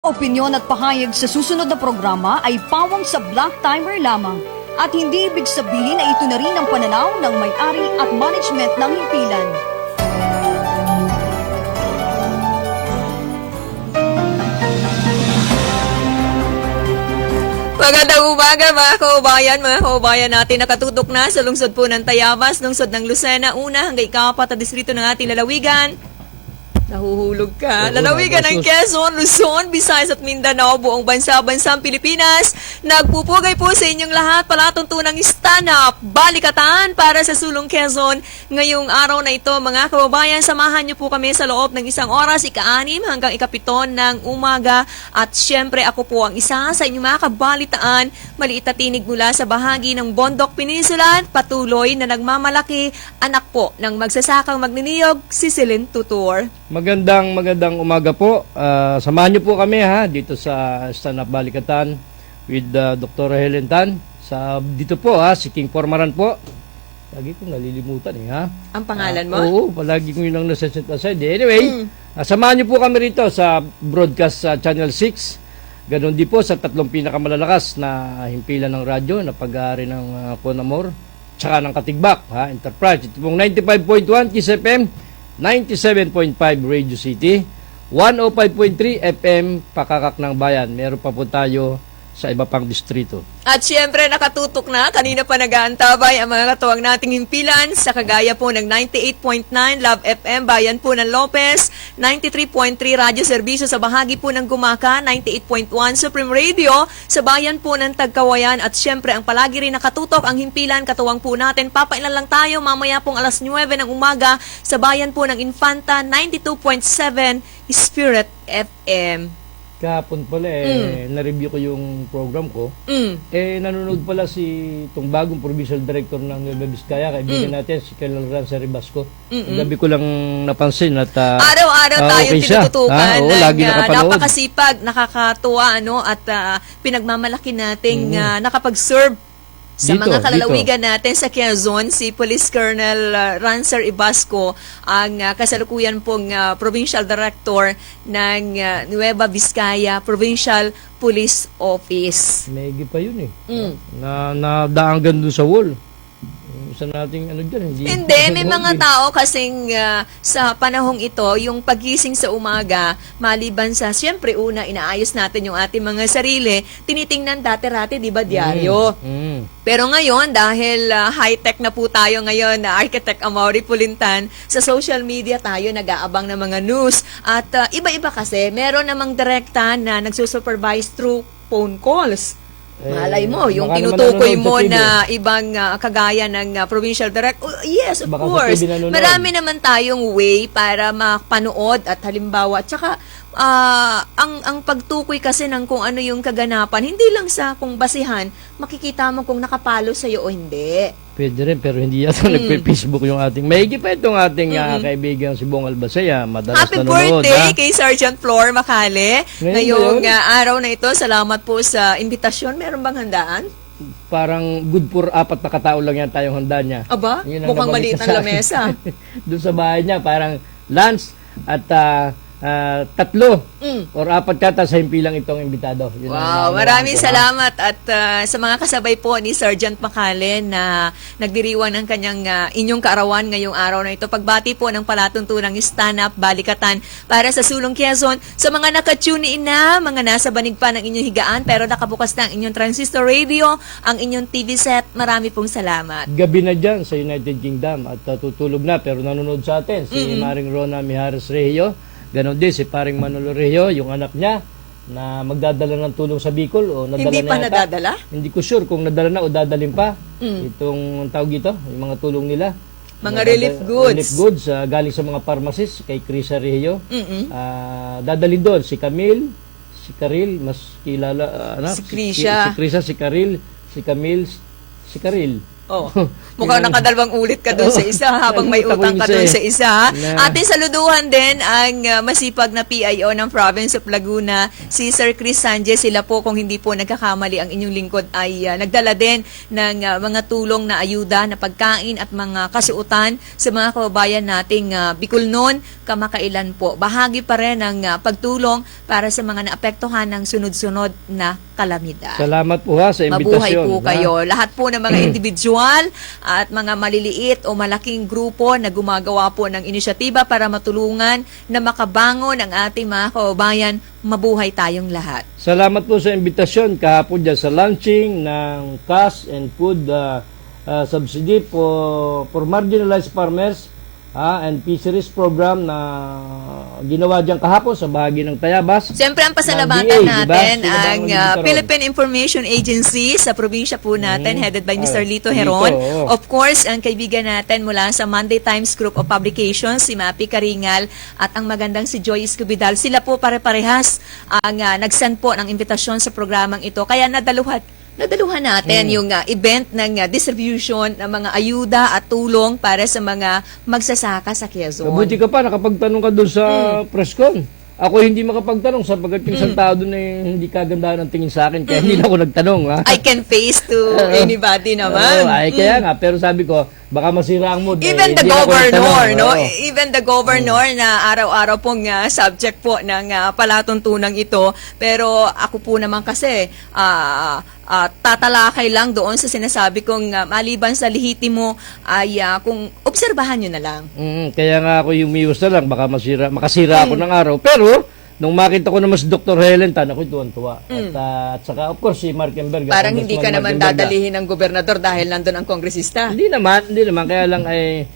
Opinyon at pahayag sa susunod na programa ay pawang sa Black Timer lamang at hindi ibig sabihin na ito na rin ang pananaw ng may-ari at management ng himpilan. Magandang umaga mga kaubayan natin nakatutok na sa lungsod po ng Tayabas, lungsod ng Lucena, una hanggang ika-4 na distrito ng ating lalawigan. Nahuhulog ka. Lalawigan ng Quezon, Luzon, Visayas at Mindanao, buong bansa-bansang Pilipinas. Nagpupugay po sa inyong lahat palatuntunang stand-up, balikatan para sa Sulong Quezon. Ngayong araw na ito, mga kababayan, samahan niyo po kami sa loob ng isang oras, ika-6 hanggang ika-7 ng umaga. At syempre, ako po ang isa sa inyong mga kabalitaan, maliit na tinig mula sa bahagi ng Bondok Peninsula, patuloy na nagmamalaki, anak po ng magsasakang magniniyog, si Celine Tutor. Magandang umaga po. Samahan niyo po kami dito sa Stand Up Balikatan with Dr. Helen Tan. Dito po si King Formaran po. Lagi ko nalilimutan Ang pangalan mo? Oo, palagi ko yun ang nasaset aside. Anyway, samahan niyo po kami rito sa broadcast sa Channel 6. Ganon din po sa tatlong pinakamalalakas na himpilan ng radyo na pag-aari ng Conamor tsaka ng Katigbak, Enterprise. Ito pong 95.1 Kiss FM, 97.5 Radio City, 105.3 FM Pakakak ng Bayan. Meron pa po tayo sa iba pang distrito. At syempre nakatutok na, kanina pa nag-aantabay ang mga katuwang nating himpilan sa kagaya po ng 98.9 Love FM, Bayan po ng Lopez, 93.3 Radyo Serbisyo sa bahagi po ng Gumaka, 98.1 Supreme Radio sa bayan po ng Tagkawayan at syempre ang palagi rin nakatutok ang himpilan, katuwang po natin, papailan lang tayo mamaya pong alas 9 ng umaga sa bayan po ng Infanta, 92.7 Spirit FM. Kahapon pala na-review ko yung program ko. Nanonood pala itong bagong provincial director ng Nueva Vizcaya, kaibigan natin, si Colonel Rancer Ribasco. Gabi ko lang napansin at araw-araw tayo okay siya. tinututukan ng lagi nakapanood. napakasipag, nakakatuwa at pinagmamalaki nating nakapag-serve sa Dito, mga kalalawigan natin sa Quezon. Si Police Colonel Rancer Ibasco ang kasalukuyan pong Provincial Director ng Nueva Vizcaya Provincial Police Office. Megi pa yun nadaan doon sa wall. Isa nating dyan, Hindi, may mga tao kasing sa panahong ito, yung pagising sa umaga, maliban sa, siyempre una, inaayos natin yung ating mga sarili, tinitingnan dati-rati, di ba, diaryo? Pero ngayon, dahil high-tech na po tayo ngayon, Architect Amaury Pulintan, sa social media tayo nag-aabang ng mga news. At iba-iba kasi, meron namang direkta na nagsusupervise through phone calls. Malay mo, yung tinutukoy mo na ibang kagaya ng provincial direct. Yes, of course. Marami naman tayong way para mapanood at halimbawa. At saka, ang pagtukoy kasi ng kung ano yung kaganapan, hindi lang sa kung basihan, makikita mo kung nakapalo sa'yo o hindi. Pwede rin, pero hindi yata nagpe-Facebook yung ating. Maigi pa itong ating kaibigan si Bong Albasaya. Madalas Happy nanonood. birthday kay Sergeant Flor Macale. Ngayong araw na ito, salamat po sa imbitasyon. Meron bang handaan? Parang good for 4 na katao lang yan tayong handa niya. Aba, mukhang maliit ang lamesa. Doon sa bahay niya, parang lunch at 3 or 4 kata sa himpilang itong imbitado. Yun Wow, maraming salamat at sa mga kasabay po ni Sergeant Macale na nagdiriwang ng kanyang inyong kaarawan ngayong araw na ito. Pagbati po ng palatuntunang stand-up balikatan para sa Sulong Quezon. Sa mga nakatune in na, mga nasa banig pa ng inyong higaan pero nakabukas na ang inyong transistor radio, ang inyong TV set, marami pong salamat. Gabi na dyan sa United Kingdom at tutulog na pero nanonood sa atin si Maring Rona Mijares Regio. Ganon din si paring Manolo Regio, yung anak niya na magdadala ng tulong sa Bicol o nadala Hindi pa na yata. nadadala? Hindi ko sure kung nadala na o dadalhin pa. Itong tawag ito, yung mga tulong nila. Mga relief goods. Relief goods galing sa mga pharmacies kay Crisa Regio. Dadalhin doon si Camille, si Karil, mas kilala Si Crisa. si Crisa, si Karil, si Camille, si Karil. Oh, mukhang nakadalawang ulit ka doon sa isa habang may Nakalimutan ko utang yung ka doon isa sa isa. Na- Ating saluduhan din ang masipag na PIO ng Province of Laguna, si Sir Chris Sanchez. Sila po, kung hindi po nagkakamali, ang inyong lingkod ay nagdala din ng mga tulong na ayuda, na pagkain at mga kasuutan sa mga kababayan nating Bicolnon kamakailan po. Bahagi pa rin ng pagtulong para sa mga naapektuhan ng sunod-sunod na kalamidad. Salamat po ha sa imbitasyon. Mabuhay po ha? kayo. Lahat po ng mga individual at mga maliliit o malaking grupo na gumagawa po ng inisyatiba para matulungan na makabangon ang ating mga kababayan, mabuhay tayong lahat. Salamat po sa imbitasyon kahapon dyan sa launching ng cash and food subsidy for marginalized farmers and fisheries program na ginawa dyan kahapon sa bahagi ng Tayabas. Siyempre, ang pasalamatan Ng DA, natin diba? Sino ba ang nandito ron? Philippine Information Agency sa probinsya po natin, headed by Mr. Lito Heron. oo. Of course, ang kaibigan natin mula sa Monday Times Group of Publications, si Mapi Karingal, at ang magandang si Joy Escobidal. Sila po pare-parehas ang nag-send po ng imbitasyon sa programang ito. Kaya nadaluhan natin yung event ng distribution ng mga ayuda at tulong para sa mga magsasaka sa Quezon. Mabuti ka pa, nakapagtanong ka doon sa presscon. Ako hindi makapagtanong sapagkat yung isang tao doon ay hindi kagandahan ng tingin sa akin, kaya hindi na ako nagtanong. Ha? I can face to anybody naman. Oo, ay, kaya nga, pero sabi ko, baka masira ang mood. Even the hindi na ako governor, nagtanong. no? Oo. Even the governor na araw-araw pong subject po ng palatuntunan ito. Pero ako po naman kasi, tatalakay lang doon sa sinasabi kong maliban sa lihitimo ay kung obserbahan nyo na lang. Kaya nga ako umiwas na lang, baka makasira ako ng araw. Pero, nung makita ko naman si Dr. Helen Tan, ako'y tuwan-tuwa. At saka, of course, si Mark Enverga. Parang hindi ka Congressman naman Mark Enverga. dadalihin ng gobernador dahil nandun ang kongresista. Hindi naman. Kaya lang ay,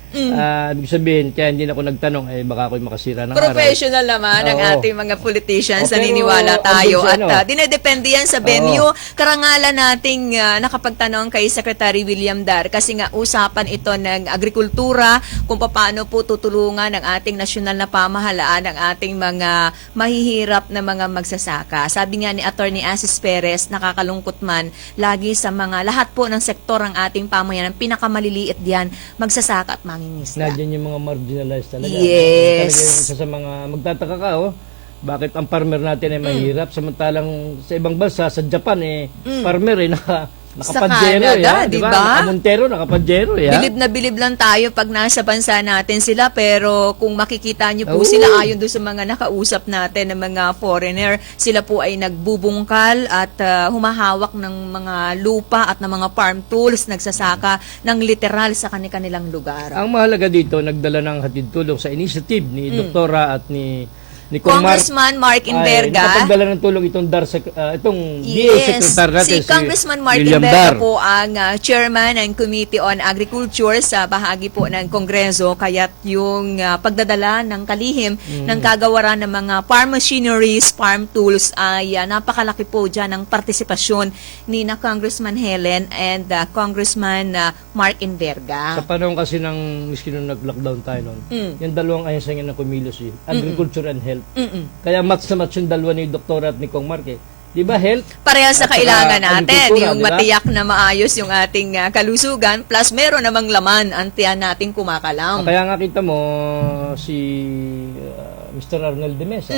ibig sabihin, kaya hindi na ako nagtanong, ay baka ako'y makasira ng araw. Professional naman ang Oo. ating mga politicians. Pero, Naniniwala tayo. andun At sa dinedepende yan sa venue. Karangalan nating nakapagtanong kay Secretary William Dar kasi nga usapan ito ng agrikultura, kung paano po tutulungan ng ating nasyonal na pamahalaan ang ating mga mahihirap na mga magsasaka. Sabi nga ni Attorney Asis Perez, nakakalungkot man, lagi sa mga lahat po ng sektor ng ating pamayanan, pinakamaliliit diyan, magsasaka at mangingisda. Nandiyan yung mga marginalized talaga. Yes. Talaga yung isa sa mga, magtataka ka, bakit ang farmer natin ay mahirap, samantalang sa ibang bansa, sa Japan, farmer nakapajero, Canada, di ba? Montero, nakapajero, Bilib na bilib lang tayo pag nasa bansa natin sila, pero kung makikita niyo po Oo. sila ayon doon sa mga nakausap natin ng mga foreigner, sila po ay nagbubungkal at humahawak ng mga lupa at ng mga farm tools, nagsasaka ng literal sa kanilang lugar. Ang mahalaga dito, nagdala ng hatid tulong sa initiative ni Doktora at ni Kong Congressman Mark Enverga. nakapagdala ng tulong itong itong DA Secretary natin, si Congressman Mark William Enverga Dar. po ang chairman ng Committee on Agriculture sa bahagi po ng Kongreso, kaya't yung pagdadala ng kalihim ng kagawaran ng mga farm machineries, farm tools ay napakalaki po dyan ng partisipasyon ni na Congressman Helen and Congressman Mark Enverga. Sa panahon kasi ng miskin nung nag-lockdown tayo noon, yung dalawang ahensya nga na kumilos, agriculture and health. Kaya match na match yung dalawa ni Doktora at ni Kong Mark. Di ba health? Parehas sa At saka kailangan natin, agrikultura, yung di ba? matiyak na maayos yung ating kalusugan, plus meron namang laman ang tiyan nating kumakalam. Kaya nga kita mo si Mr. Arnold de Mesa.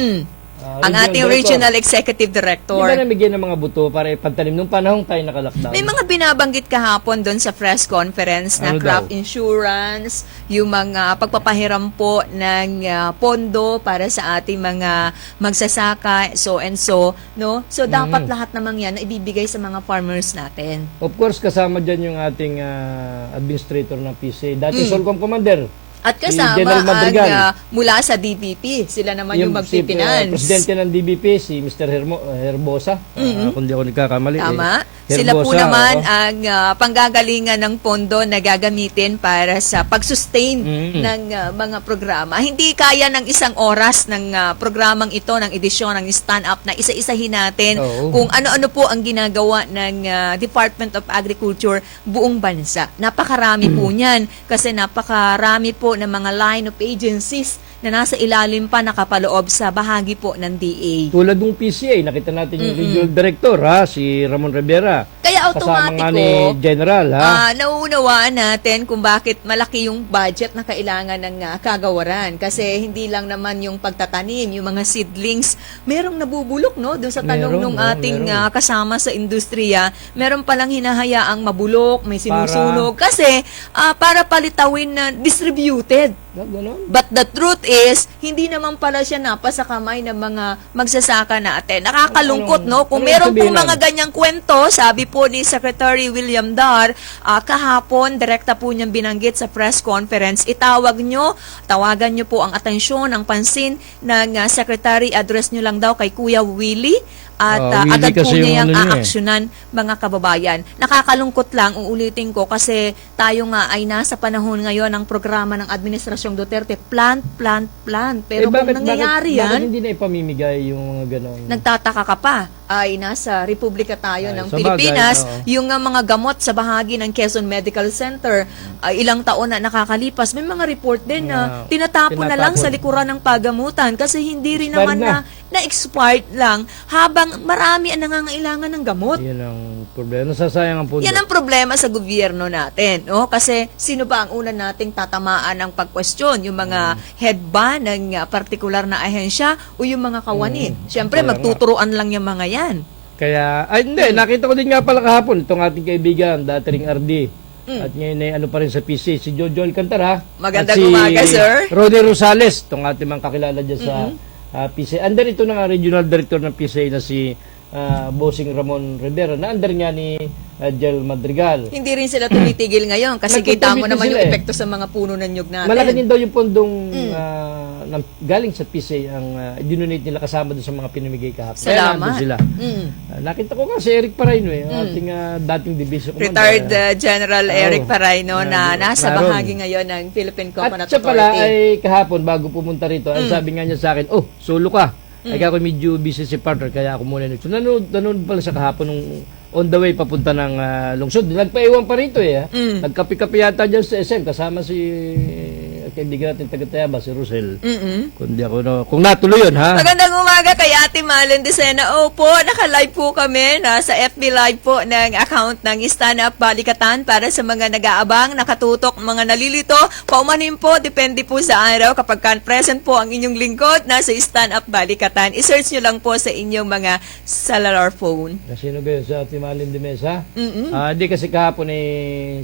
Ang ating Regional Executive Di Director. ba namigyan ng mga buto para ipagtanim nung panahon tayo naka-lockdown? May mga binabanggit kahapon doon sa press conference na Ano crop daw? insurance, yung mga pagpapahiram po ng pondo para sa ating mga magsasaka, so and so, no? So dapat lahat namang yan na ibibigay sa mga farmers natin. Of course, kasama dyan yung ating administrator ng PCA. Dati Solcom Commander. At Si kasama General Madrigal. ang mula sa DBP, sila naman yung si, magpipinance. presidente ng DBP, si Mr. Herbosa. Kung di ako nagkakamali. Tama. Sila po Herbosa, naman oo. ang panggagalingan ng pondo na gagamitin para sa pag-sustain ng mga programa. Hindi kaya ng isang oras ng programang ito, ng edisyon, ng stand-up na isa-isahin natin Oo. kung ano-ano po ang ginagawa ng Department of Agriculture buong bansa. Napakarami po niyan kasi napakarami po po ng mga line of agencies na nasa ilalim pa nakapaloob sa bahagi po ng DA. Tulad ng PCA, nakita natin yung regional director, si Ramon Rivera. Kaya Kasama nga automatiko, ni General, nauunawaan natin kung bakit malaki yung budget na kailangan ng kagawaran. Kasi hindi lang naman yung pagtatanim, yung mga seedlings, merong nabubulok, no? Doon sa tanong Meron, ng ating meron. kasama sa industriya, meron palang hinahayaang mabulok, may sinusunog. Kasi para palitawin na distributed. Ganon. But the truth is, hindi naman pala siya napasa kamay ng mga magsasaka natin. Nakakalungkot, no? Kung anong meron sabihin pong mga nun? ganyang kwento, sabi po ni Secretary William Dar, kahapon, direkta po niyang binanggit sa press conference, tawagan nyo po ang atensyon, ang pansin ng Secretary, address nyo lang daw kay Kuya Willie, at Willie agad po kasi yung niya yung ano niya eh. aaksyonan, mga kababayan. Nakakalungkot lang, uulitin ko, kasi tayo nga ay nasa panahon ngayon ng programa ng Administrasyong Duterte, plant. Pero kung nangyayari bakit yan, hindi na ipamimigay yung mga ganon? nagtataka ka pa, ay nasa Republika tayo ng sa Pilipinas, bagay, oo. yung mga gamot sa bahagi ng Quezon Medical Center, ilang taon na nakakalipas, may mga report din na tinatapon na lang sa likuran ng pagamutan kasi hindi rin Expired naman na expired lang habang marami ang nangangailangan ng gamot. Yan ang problema. Nasasayang ang pundo. Yan ang problema sa gobyerno natin, no? Kasi sino ba ang una nating tatamaan ng pagkwestiyon? Yung mga head ba ng partikular na ahensya o yung mga kawani? Siyempre, Kaya nga. magtuturuan lang yung mga yan. Kaya, hindi, nakita ko din nga pala kahapon, itong ating kaibigan, dating RD. At ngayon ay ano pa rin sa PC, si Jojo Alcantara. Magandang at umaga, sir. Rodney Rosales, itong ating mga kakilala dyan sa PCA. Under ito ng regional director ng PCA na si Bossing Ramon Rivera, na under nga ni Jel Madrigal. Hindi rin sila tumitigil ngayon kasi kita mo Nagtutumiti naman sila yung eh. epekto sa mga puno ng nyug natin. Malaki din daw yung pondong galing sa PCA ang dinonate nila kasama doon sa mga pinamigay kahapon. Kaya Salamat. nandun sila. Nakita ko nga si Eric Parayno, ang ating dating division commander. Retired General Eric Parayno na Naroon. nasa bahagi ngayon ng Philippine Coconut At siya pala Authority. ay kahapon bago pumunta rito, ang sabi nga niya sa akin, solo ka. Ay ako medyo busy si partner, kaya ako muna nito. Nanood pala siya kahapon nung on the way papunta ng lungsod. Nagpaiwan pa rito Nagkapi-kapi yata dyan sa SM, kasama si kaibigan natin taga-Tayaba, si Rosel. Kung natuloy yun, ha? Magandang umaga kay Ate Malen Decena. Opo, naka-live po kami sa FB Live po ng account ng Stand Up Balikatan para sa mga nag-aabang, nakatutok, mga nalilito. Paumanin po, depende po sa araw. Kapag present po ang inyong lingkod, nasa Stand Up Balikatan. I-search nyo lang po sa inyong mga cellular phone. Sino ba yun? Sa Ate Malin de Mesa? Hindi kasi kahapon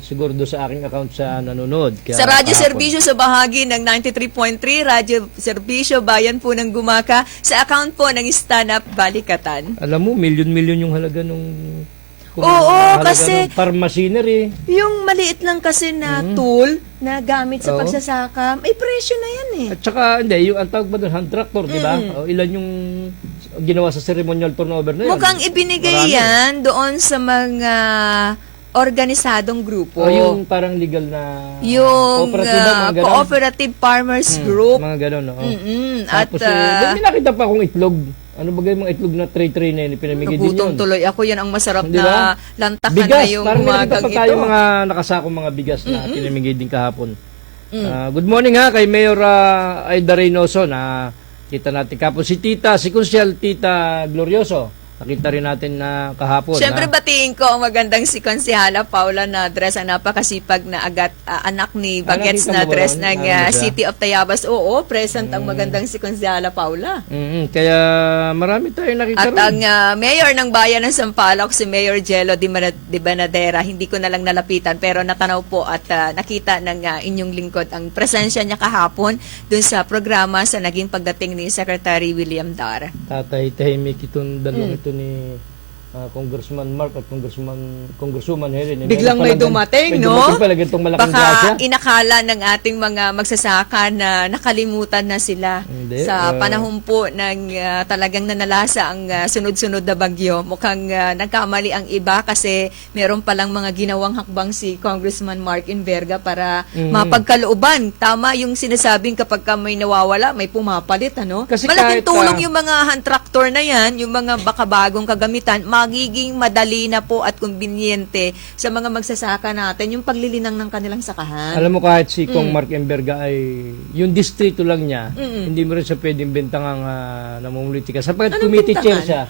siguro doon sa aking account sa nanonood. Kaya Sa radyo kahapon. serbisyo sa bahagi ng 93.3, radyo serbisyo Bayan po ng Gumaka, sa account po ng Stand Up Balikatan. Alam mo, milyon-milyon yung halaga nung... Oo, kasi- Farm machinery. Yung maliit lang kasi na tool na gamit sa pagsasaka, may presyo na yan eh. At saka, hindi, yung ang tawag ba doon, hand tractor, di ba? O, ilan yung ginawa sa ceremonial turnover na yun? Mukhang ibinigay Marami. yan doon sa mga organisadong grupo. O, yung parang legal na Yung mga ganon. Cooperative Farmers Group. Mga ganon, oo. At Tapos, doon may nakita pa akong itlog. Ano ba yung mga itlog na tray-tray na yun? Pinamigay din nagutom yun. tuloy ako. Yan ang masarap Di ba? na lantakan Bigas, ngayong parang may nakita umagang pa ito. tayo mga nakasakong mga bigas na pinamigay din kahapon. Good morning ha kay Mayor Aida Reynoso na kita natin kahapon. Si Tita, si Consial Tita Glorioso. Nakita rin natin na kahapon. Siyempre ha? batiin ko ang magandang si Konsihala Paula Nadres, ang napakasipag na anak ni Bagets nakita mo ba Nadres yun? ng Ano siya? City of Tayabas. Oo, present ang magandang si Konsihala Paula. Kaya marami tayong nakita At rin. ang mayor ng bayan ng Sampaloc, si Mayor Jello de Banadera, hindi ko na lang nalapitan pero natanaw po at nakita ng inyong lingkod ang presensya niya kahapon dun sa programa sa naging pagdating ni Secretary William Dar. Tatay tahimik itong dalawang ito ni Congressman Mark at Congresswoman Helen. Biglang may dumating, no? May dumating pala ganitong malaking grasya. Baka inakala ng ating mga magsasaka na nakalimutan na sila Hindi, sa panahon po ng talagang nanalasa ang sunod-sunod na bagyo. Mukhang nagkamali ang iba kasi meron palang mga ginawang hakbang si Congressman Mark Inverga para mapagkalooban. Tama yung sinasabing kapag ka may nawawala, may pumapalit, ano? Kasi Malaking kahit, tulong yung mga hand tractor na yan, yung mga baka bagong kagamitan, magiging madali na po at kumbinyente sa mga magsasaka natin yung paglilinang ng kanilang sakahan. Alam mo, kahit si Kong Mark Emberga ay yung distrito lang niya, hindi mo rin siya pwedeng bintangang namumulitika. Sapagkat committee chair siya.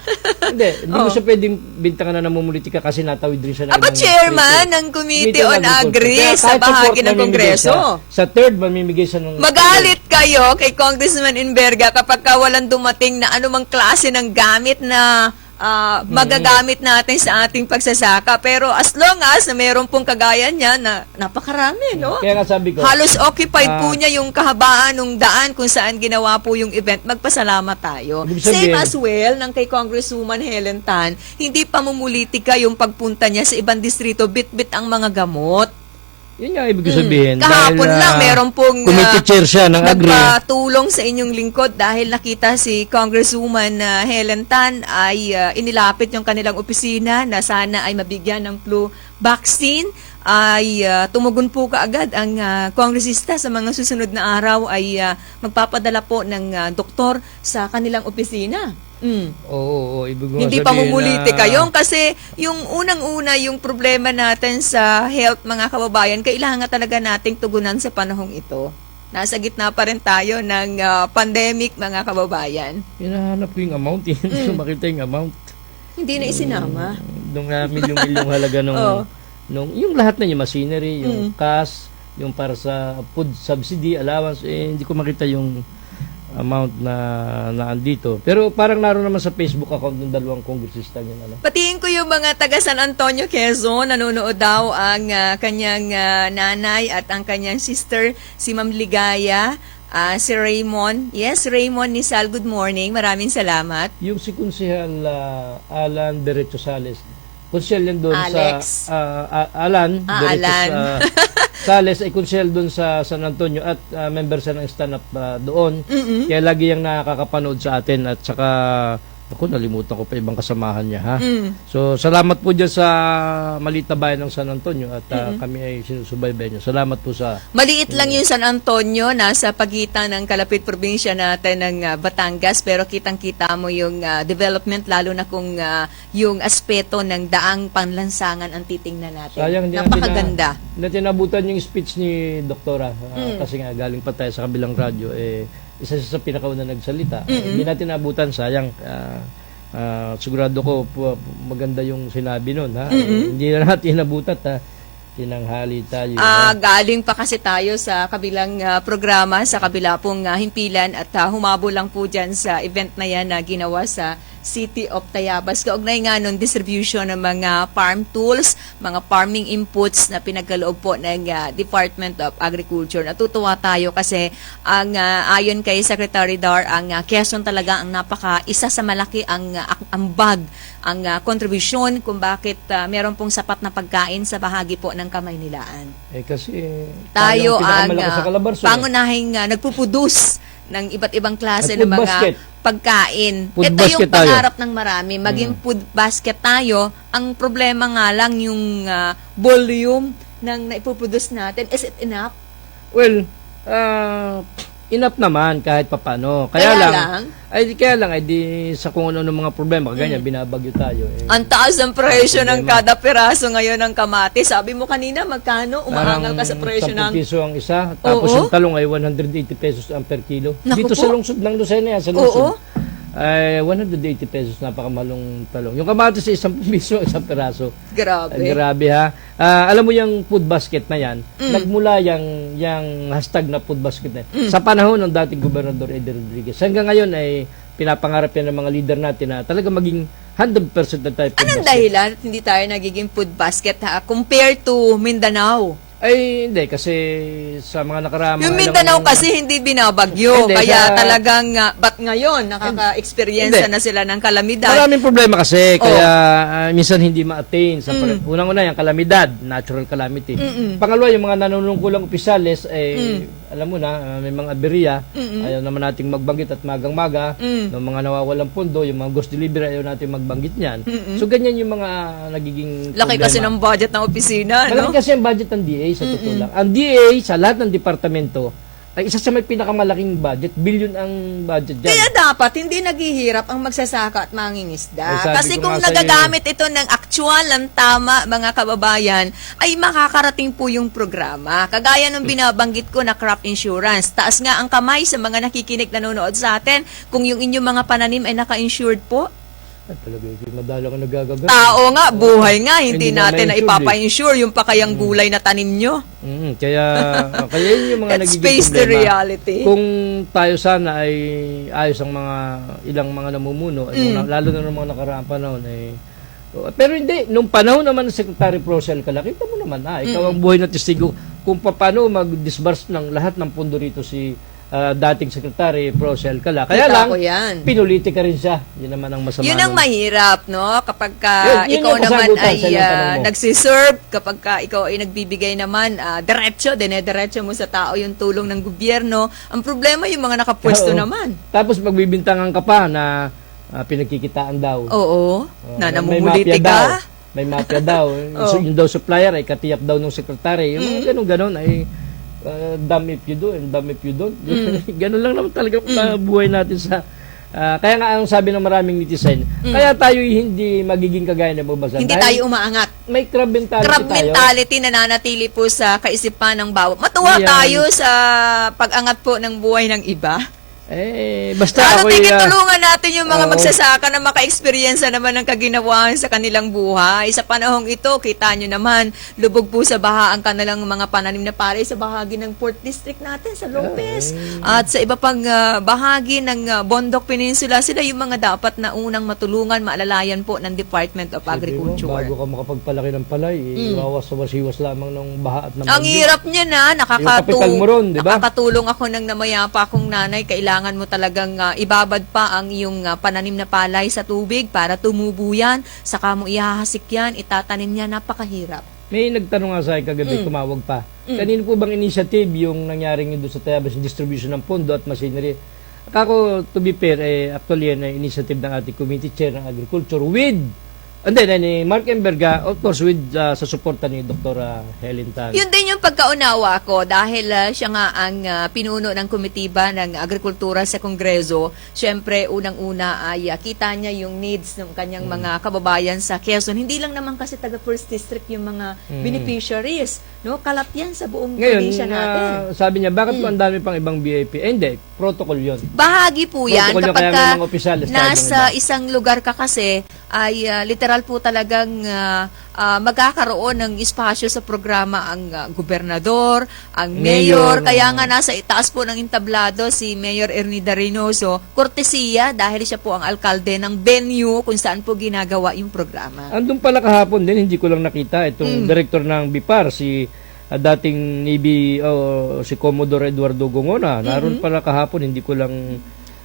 Hindi mo siya pwedeng bintangan na namumulitika kasi natawid rin siya ng Aba, chairman ng Committee on Agri sa bahagi ng Kongreso. Sa third, mamimigay siya ng... Magalit kayo kay Congressman Inverga kapag walang dumating na anumang klase ng gamit na magagamit natin sa ating pagsasaka. Pero as long as na meron pong kagaya niya na napakarami, no? Kaya nga sabi ko, Halos occupied po niya yung kahabaan ng daan kung saan ginawa po yung event. Magpasalamat tayo. Ibig Same sabihin- as well ng kay Congresswoman Helen Tan, hindi pa mumulitika yung pagpunta niya sa ibang distrito, bit-bit ang mga gamot. yun nga ibig sabihin. Kahapon dahil, lang, meron pong committee chair siya ng Agri. nagpatulong sa inyong lingkod dahil nakita si Congresswoman Helen Tan ay inilapit yung kanilang opisina na sana ay mabigyan ng flu vaccine. Ay tumugon po kaagad ang kongresista sa mga susunod na araw ay magpapadala po ng doktor sa kanilang opisina. Oo, ibig mo Hindi sabihin pa mumuliti na- kayo kasi yung unang-una yung problema natin sa health mga kababayan, kailangan talaga nating tugunan sa panahong ito. Nasa gitna pa rin tayo ng pandemic mga kababayan. Hinahanap ko yung amount, hindi ko makita yung amount. Hindi na isinama. Nung milyong-milyong halaga nung yung lahat na yung machinery, yung cash, yung para sa food subsidy, allowance, hindi ko makita yung amount na naandito. Pero parang naroon naman sa Facebook account ng dalawang kongresista yun. Patingin ko yung mga taga San Antonio, Quezon. Nanonood daw ang kanyang nanay at ang kanyang sister, si Ma'am Ligaya, si Raymond. Yes, Raymond Nisal, good morning. Maraming salamat. Yung si Konsehal Alan Derecho Sales, konsehal yan doon Alex. sa Alan Derecho Alan. Sales ay konsehal doon sa San Antonio at member siya ng stand-up doon. Kaya lagi yung nakakapanood sa atin at saka ako, nalimutan ko pa ibang kasamahan niya, ha? So, salamat po dyan sa maliit na bayan ng San Antonio at kami ay sinusubaybay niyo. Salamat po sa... Maliit lang yung San Antonio, nasa pagitan ng kalapit probinsya natin ng Batangas, pero kitang-kita mo yung development, lalo na kung yung aspeto ng daang panlansangan ang titingnan natin. Sayang, Napakaganda. Hindi tinabutan yung speech ni Doktora kasi nga galing pa tayo sa kabilang radyo. Isa siya sa pinakauna nagsalita. Hindi natin nabutan, sayang. Sigurado ko maganda yung sinabi nun. Hindi na natin nabutat. Tinanghali tayo. Galing pa kasi tayo sa kabilang programa, sa kabila pong himpilan at humabol lang po dyan sa event na yan na ginawa sa City of Tayabas. Kaugnay nga nun, distribution ng mga farm tools, mga farming inputs na pinagkaloob po ng Department of Agriculture. Natutuwa tayo kasi ang ayon kay Secretary Dar, ang Quezon talaga ang isa sa malaki ang ambag, ang kontribusyon kung bakit meron pong sapat na pagkain sa bahagi po ng Kamaynilaan. Kasi Tayo ang pinakamalakas sa Calabarzon, pangunahing nagpupudus ng iba't ibang klase At ng food mga basket. pagkain. Food Ito basket yung tayo. pangarap ng marami, maging food basket tayo. Ang problema nga lang yung volume ng naipuproduce natin. Is it enough? Well, enough naman kahit papano. Kaya lang ay di sa kung ano mga problema, ganyan binabagyo tayo. Ang taas ng presyo ng kada piraso ngayon ng kamatis. Sabi mo kanina, magkano? Umaangal ka sa presyo 10 ng... piso ang isa, tapos Oo. yung talong ay 180 pesos ang per kilo. Naku Dito po. sa lungsod ng Lucena, sa lungsod, ay 180 pesos, napakamalong talong. Yung kamatis ay 10 piso ang isang piraso. Grabe. Grabe, ha. Alam mo yung food basket na yan, nagmula yung hashtag na food basket na yan, sa panahon ng dating Gobernador Eddie Rodriguez. Hanggang ngayon ay pinapangarap yan ng mga leader natin na talaga maging 100% na tayo food Anong basket. dahilan at hindi tayo nagiging food basket compared to Mindanao? Ay, hindi. Kasi sa mga nakarama... Yung Mindanao kasi hindi binabagyo. Hindi, Kaya sa- talagang, ba't ngayon, nakaka-experience Hindi. na sila ng kalamidad? Maraming problema kasi, kaya minsan hindi ma-attain. Unang-una yung kalamidad, natural calamity. Pangalawa, yung mga nanunungkulang opisyales, alam mo na, may mga aberya, ayaw naman nating magbanggit at magang-maga, ng mga nawawalang pondo, yung mga ghost delivery, ayaw nating magbanggit niyan. So, ganyan yung mga nagiging Laki problema. kasi ng budget ng opisina, no? Malaki kasi ang budget ng DA sa totoo lang. Ang DA sa lahat ng departamento ay isa sa may pinakamalaking budget, billion ang budget dyan. Kaya dapat hindi naghihirap ang magsasaka at mangingisda. Ay, sabi Kasi ko kung nga sa'yo, nagagamit ito ng actual, ng tama, mga kababayan, ay makakarating po yung programa. Kagaya nung binabanggit ko na crop insurance. Taas nga ang kamay sa mga nakikinig nanonood sa atin kung yung inyong mga pananim ay naka-insured po. Ay, talaga, madalang ang nagagagal. Tao nga, buhay nga, hindi Hindi na natin na ma-insure, ipapa-insure yung pa kayang gulay na tanim nyo. Kaya yun yung mga Let's nagiging face the problema. reality. Kung tayo sana ay ayos ang mga ilang mga namumuno, ay lalo na ng mga nakaraang panahon, pero hindi, nung panahon naman ng Secretary Procel Cala, kita mo naman ikaw ang buhay na testigo kung paano mag-disburse ng lahat ng pondo rito si dating Secretary Procel Cala. Kaya Kita lang, ko yan. pinulitika rin siya. Yun naman ang masama. Yun ang nun. mahirap, no? Kapag ka Yun ikaw yung naman kasagutan ay sa inyong tanong mo. nagsiserve, kapag ka ikaw ay nagbibigay naman, dinediretso mo sa tao yung tulong ng gobyerno, ang problema yung mga nakapwesto Oo. naman. Tapos magbibintangan ka pa na pinagkikitaan daw. Oo. Na May namumuliti mafia daw. ka. May mafia daw. So, yung daw supplier ay katiyap daw ng secretary. Yung mga ganun-ganon ay damn if you do and damn if you don't. Ganun lang naman talaga buhay natin sa kaya nga ang sabi ng maraming netizen, kaya tayo hindi magiging kagaya ng mabasan. Hindi tayo umaangat. May crab mentality Crab tayo. mentality na nanatili po sa kaisipan ng bawat. Matuwa Yan. tayo sa pag-angat po ng buhay ng iba. Basta ako Tingin tulungan natin yung mga magsasaka na maka-experience naman ng kaginawahan sa kanilang buhay. Sa panahong ito, kita nyo naman, lubog po sa baha ang kanilang mga pananim na palay sa bahagi ng Port District natin, sa Lopez. At sa iba pang bahagi ng Bondok Peninsula, sila yung mga dapat na unang matulungan, maalalayan po ng Department of Agriculture. Bago ka makapagpalaki ng palay, iwawas-iwas lamang ng baha at ng Ang bagyo. hirap niya na, Yung kapital mo ron, di ba? nakakatulong ako ng namayapa kong nanay, kailangan mo talagang ibabad pa ang iyong pananim na palay sa tubig para tumubo yan, saka mo ihahasik yan, itatanim niya, napakahirap. May nagtanong nga sa akin kagabi, tumawag pa. Kanino po bang initiative yung nangyaring yun doon sa Tayabas, distribution ng pondo at machinery? Ako, to be fair, actually yan ay initiative ng ating committee chair ng agriculture with ni Mark Emberga, of course, with sa suporta ni Dr. Helen Tan. Yun din yung pagkaunawa ko dahil siya nga ang pinuno ng komitiba ng agrikultura sa Kongreso. Siyempre, unang-una ay kita niya yung needs ng kanyang mga kababayan sa Quezon. Hindi lang naman kasi taga First District yung mga beneficiaries. No? Kalat yan sa buong probinsya natin. Sabi niya, bakit po ang dami pang ibang VIP? Hindi, protocol yun. Bahagi po yan Protocol yun, kapag kaya ka may mga opisyalis tayo nasa ng iba. isang lugar ka kasi ay literal po talagang magkakaroon ng espasyo sa programa ang gobernador, ang mayor, kaya nga nasa itaas po ng entablado si Mayor Ernida Reynoso, kortesiya dahil siya po ang alkalde ng venue kung saan po ginagawa yung programa. Andun pala kahapon din, hindi ko lang nakita, itong director ng BIPAR, si dating Navy, si Commodore Eduardo Gongona. Naroon pala kahapon, hindi ko lang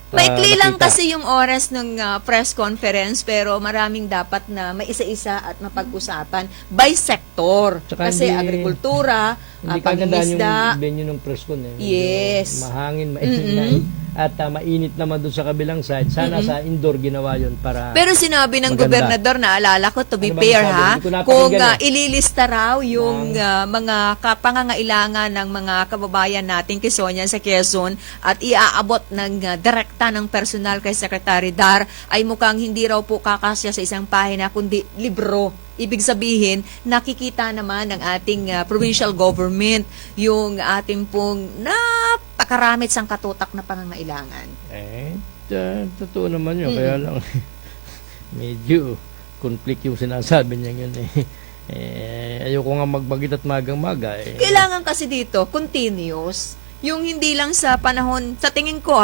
Maikli lang nakita. kasi yung oras ng press conference pero maraming dapat na may isa-isa at mapag-usapan by sector. Tsaka Kasi hindi- agrikultura, Hindi kagandaan yung pangingisda, venue ng press con. Medyo Yes. mahangin, mainit at mainit naman doon sa kabilang side. Sana sa indoor ginawa yun para... pero sinabi ng Maganda. gobernador, naalala ko, to be Ano ba fair masabi? ha, Hindi ko napakinggan kung eh. ililista raw yung mga pangangailangan ng mga kababayan natin Quezonian sa Quezon at iaabot ng direkta ng personal kay Secretary Dar, ay mukhang hindi raw po kakasya sa isang pahina kundi libro. Ibig sabihin, nakikita naman ng ating provincial government yung ating pong napakaramit sang katutak na pangangailangan. Totoo naman yun. Kaya lang, medyo conflict yung sinasabi niya yun ayoko nga magbagit at magang-maga. Kailangan kasi dito, continuous. Yung hindi lang sa panahon, sa tingin ko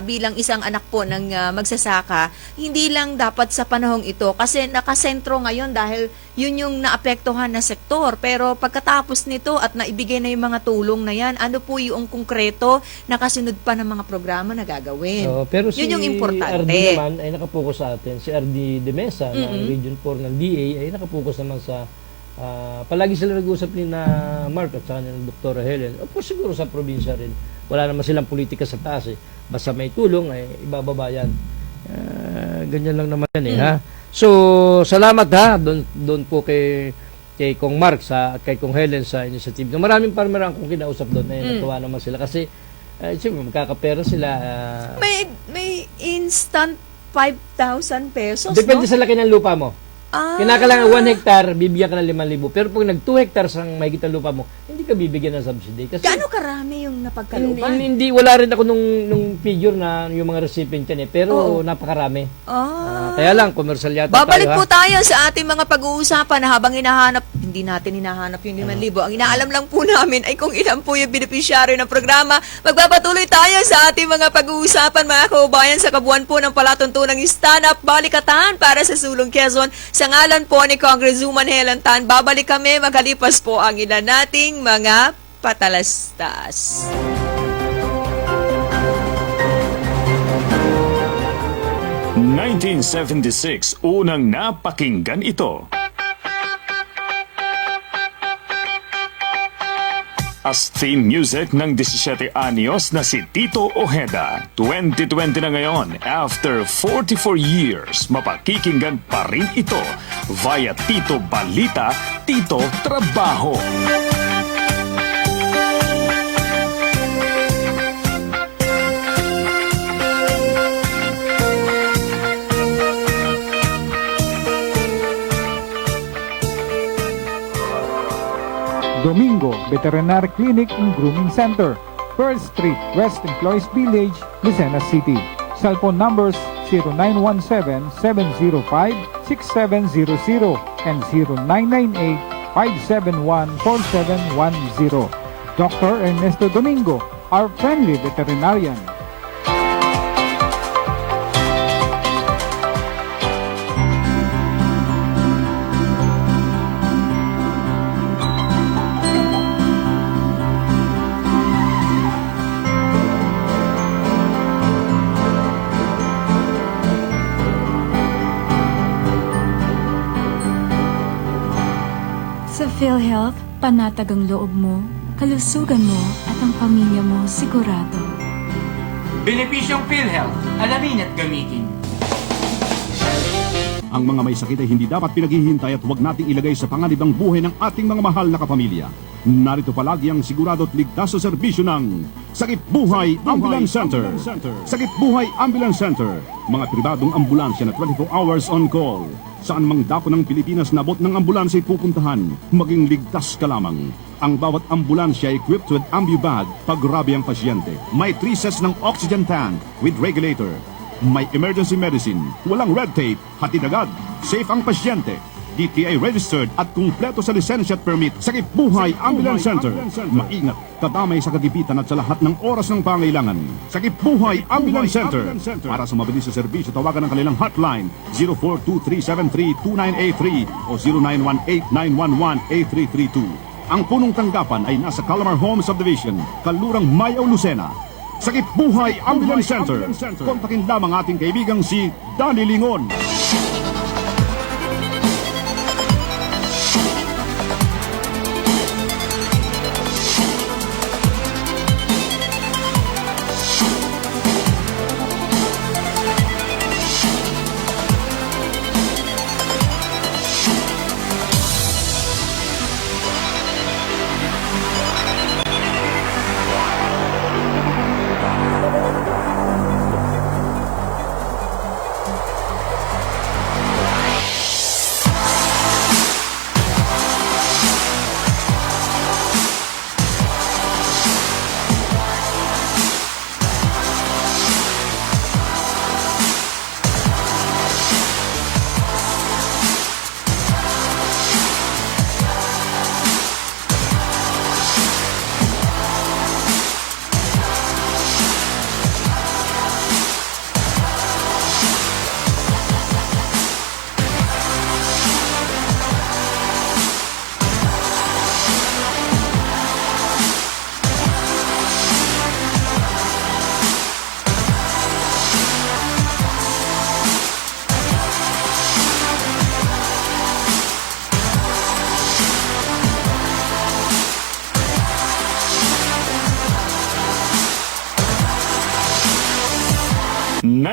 bilang isang anak po ng magsasaka, hindi lang dapat sa panahong ito kasi nakasentro ngayon dahil yun yung naapektuhan na sektor. Pero pagkatapos nito at naibigay na yung mga tulong na yan, ano po yung konkreto nakasunod pa ng mga programa na gagawin? Pero si Yun yung importante. RD naman ay nakapokus sa atin. Si RD De Mesa ng Region 4 ng DA ay nakapokus naman sa palagi sila nag-uusap ni na Mark at saka ni Dr. Helen. O po siguro sa probinsya rin. Wala naman silang politika sa taas Basta may tulong ay ibababa yan. Ganyan lang naman yan ha. So, salamat ha doon po kay Kong Mark at kay Kong Helen sa initiative. Maraming farmer ang kong kinausap doon natuwa naman sila kasi Siyempre, magkakapera sila. May instant 5,000 pesos, Depende no? sa laki ng lupa mo. Ah. Kinakailangan 1 hectare, bibigyan ka ng 5,000. Pero pag 2 hectares ang mahigit ang lupa mo, hindi ka bibigyan ng subsidy. Kasi Gaano karami yung napagkalooban? hindi, wala rin ako nung figure na yung mga recipient yan eh. Pero napakarami. Kaya lang, commercial yata Babalik tayo, po tayo sa ating mga pag-uusapan na habang hindi natin hinahanap yung 5,000. Ang inaalam lang po namin ay kung ilan po yung beneficiary ng programa. Magpapatuloy tayo sa ating mga pag-uusapan, mga kaubayan, sa kabuuan po ng palatuntunang Stand Up Balikatan para sa Sulong Quezon. Sa ngalan po ni Congresswoman Helen Tan, babalik kami magkalipas po ang ilan nating mga patalastas. – 1976, unang napakinggan ito. As theme music ng 17 anyos na si Tito Ojeda. 2020 na ngayon, after 44 years, mapakikinggan pa rin ito via Tito Balita, Tito Trabaho. Domingo Veterinary Clinic and Grooming Center, Pearl Street, West Employees Village, Lucena City. Cellphone numbers 0917-705-6700 and 0998-571-4710. Dr. Ernesto Domingo, our friendly veterinarian. Sa PhilHealth, panatag ang loob mo, kalusugan mo at ang pamilya mo sigurado. Benepisyong PhilHealth, alamin at gamitin. Ang mga may sakit ay hindi dapat pinaghihintay at huwag nating ilagay sa panganib ang buhay ng ating mga mahal na kapamilya. Narito palagi ang sigurado at ligtas sa serbisyo ng Sakit Buhay Ambulance Center. Sakit Buhay Ambulance Center, mga pribadong ambulansya na 24 hours on call. Saan mang dako ng Pilipinas nabot ng ambulansya ay pupuntahan, maging ligtas ka lamang. Ang bawat ambulansya ay equipped with ambubag pag grabe ang pasyente. May 3 sets ng oxygen tank with regulator. May emergency medicine, walang red tape, hatid agad, safe ang pasyente. DTI registered at kumpleto sa lisensya at permit. Sakit Buhay Ambulance Center. Maingat, kadamay sa kadipitan at sa lahat ng oras ng pangailangan. Sakit Buhay Ambulance Center. Para sa mabilis na serbisyo, tawagan ang kanilang hotline 0423732983 o 0918-911-8332. Ang punong tanggapan ay nasa Calamar Home Subdivision, Kalurang Mayaw, Lucena. Sakit Buhay Ambulance Center. Kontakin lamang ating kaibigang si Danny Lingon.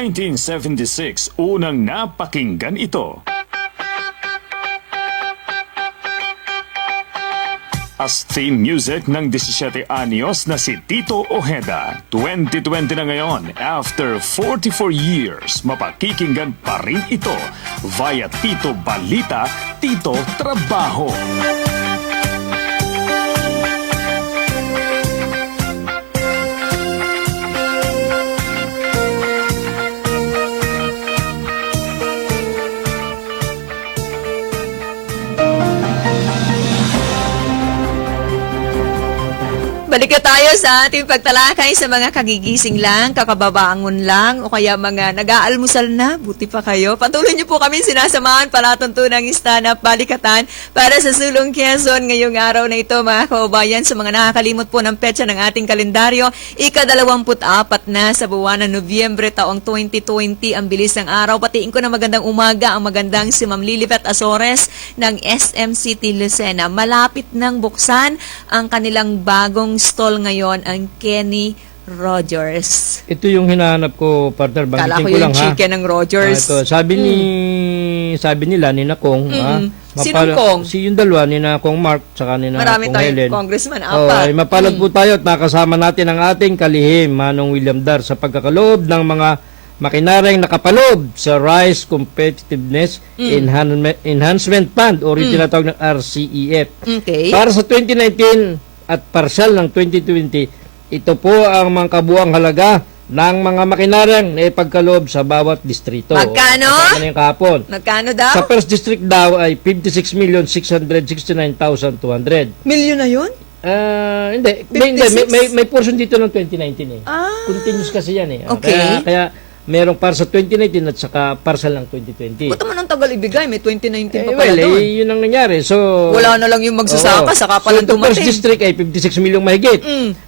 –1976, unang napakinggan ito. as theme music ng 17 anyos na si Tito Ojeda. 2020 na ngayon, after 44 years, mapakikinggan pa rin ito via Tito Balita, Tito Trabaho. Balik na tayo sa ating pagtalakay sa mga kagigising lang, kakababangon lang, o kaya mga nag-aalmusal na, buti pa kayo. Patuloy niyo po kami sinasamahan palatuntunang stand-up balikatan para sa Sulong Quezon ngayong araw na ito, mga kaubayan. Sa mga nakakalimot po ng petsa ng ating kalendaryo, ika-24 na sa buwan ng Nobyembre taong 2020, ang bilis ng araw. Patiin ko na magandang umaga ang magandang si Ma'am Lilibet Azores ng SM City Lucena. Malapit nang buksan ang kanilang bagong stall ngayon, ang Kenny Rogers. Ito yung hinahanap ko, partner. Kala Banggitin ko ko lang yung chicken ng Rogers. Ito, sabi nila ni Nakong, Sinong Kong? Si yung dalawa, ni Nakong Mark, tsaka ni Marami Nakong Helen. tayong congressman, Oh, apat. ay mapalad po tayo at nakasama natin ang ating kalihim, Manong William Dar, sa pagkakaloob ng mga makinaryang nakapaloob sa Rice Competitiveness Enhancement Fund o rin tinatawag ng RCEF. Okay. Para sa 2019 at parsal ng 2020, ito po ang mga kabuang halaga ng mga makinaryang na ipagkaloob sa bawat distrito. Magkano? Magkano yung kahapon? Magkano daw? Sa first district daw ay 56,669,200. Milyon na yun? Hindi. 56? May portion dito ng 2019 eh. Ah. Continuous kasi yan eh. Okay. Kaya merong para sa 2019 at saka parsal ng 2020. Ba't naman ang tagal ibigay? May 2019 pa well, pala doon. yun ang nangyari. So, Wala na lang yung magsasaka, saka pa lang so, dumating. first district ay 56 milyong mahigit.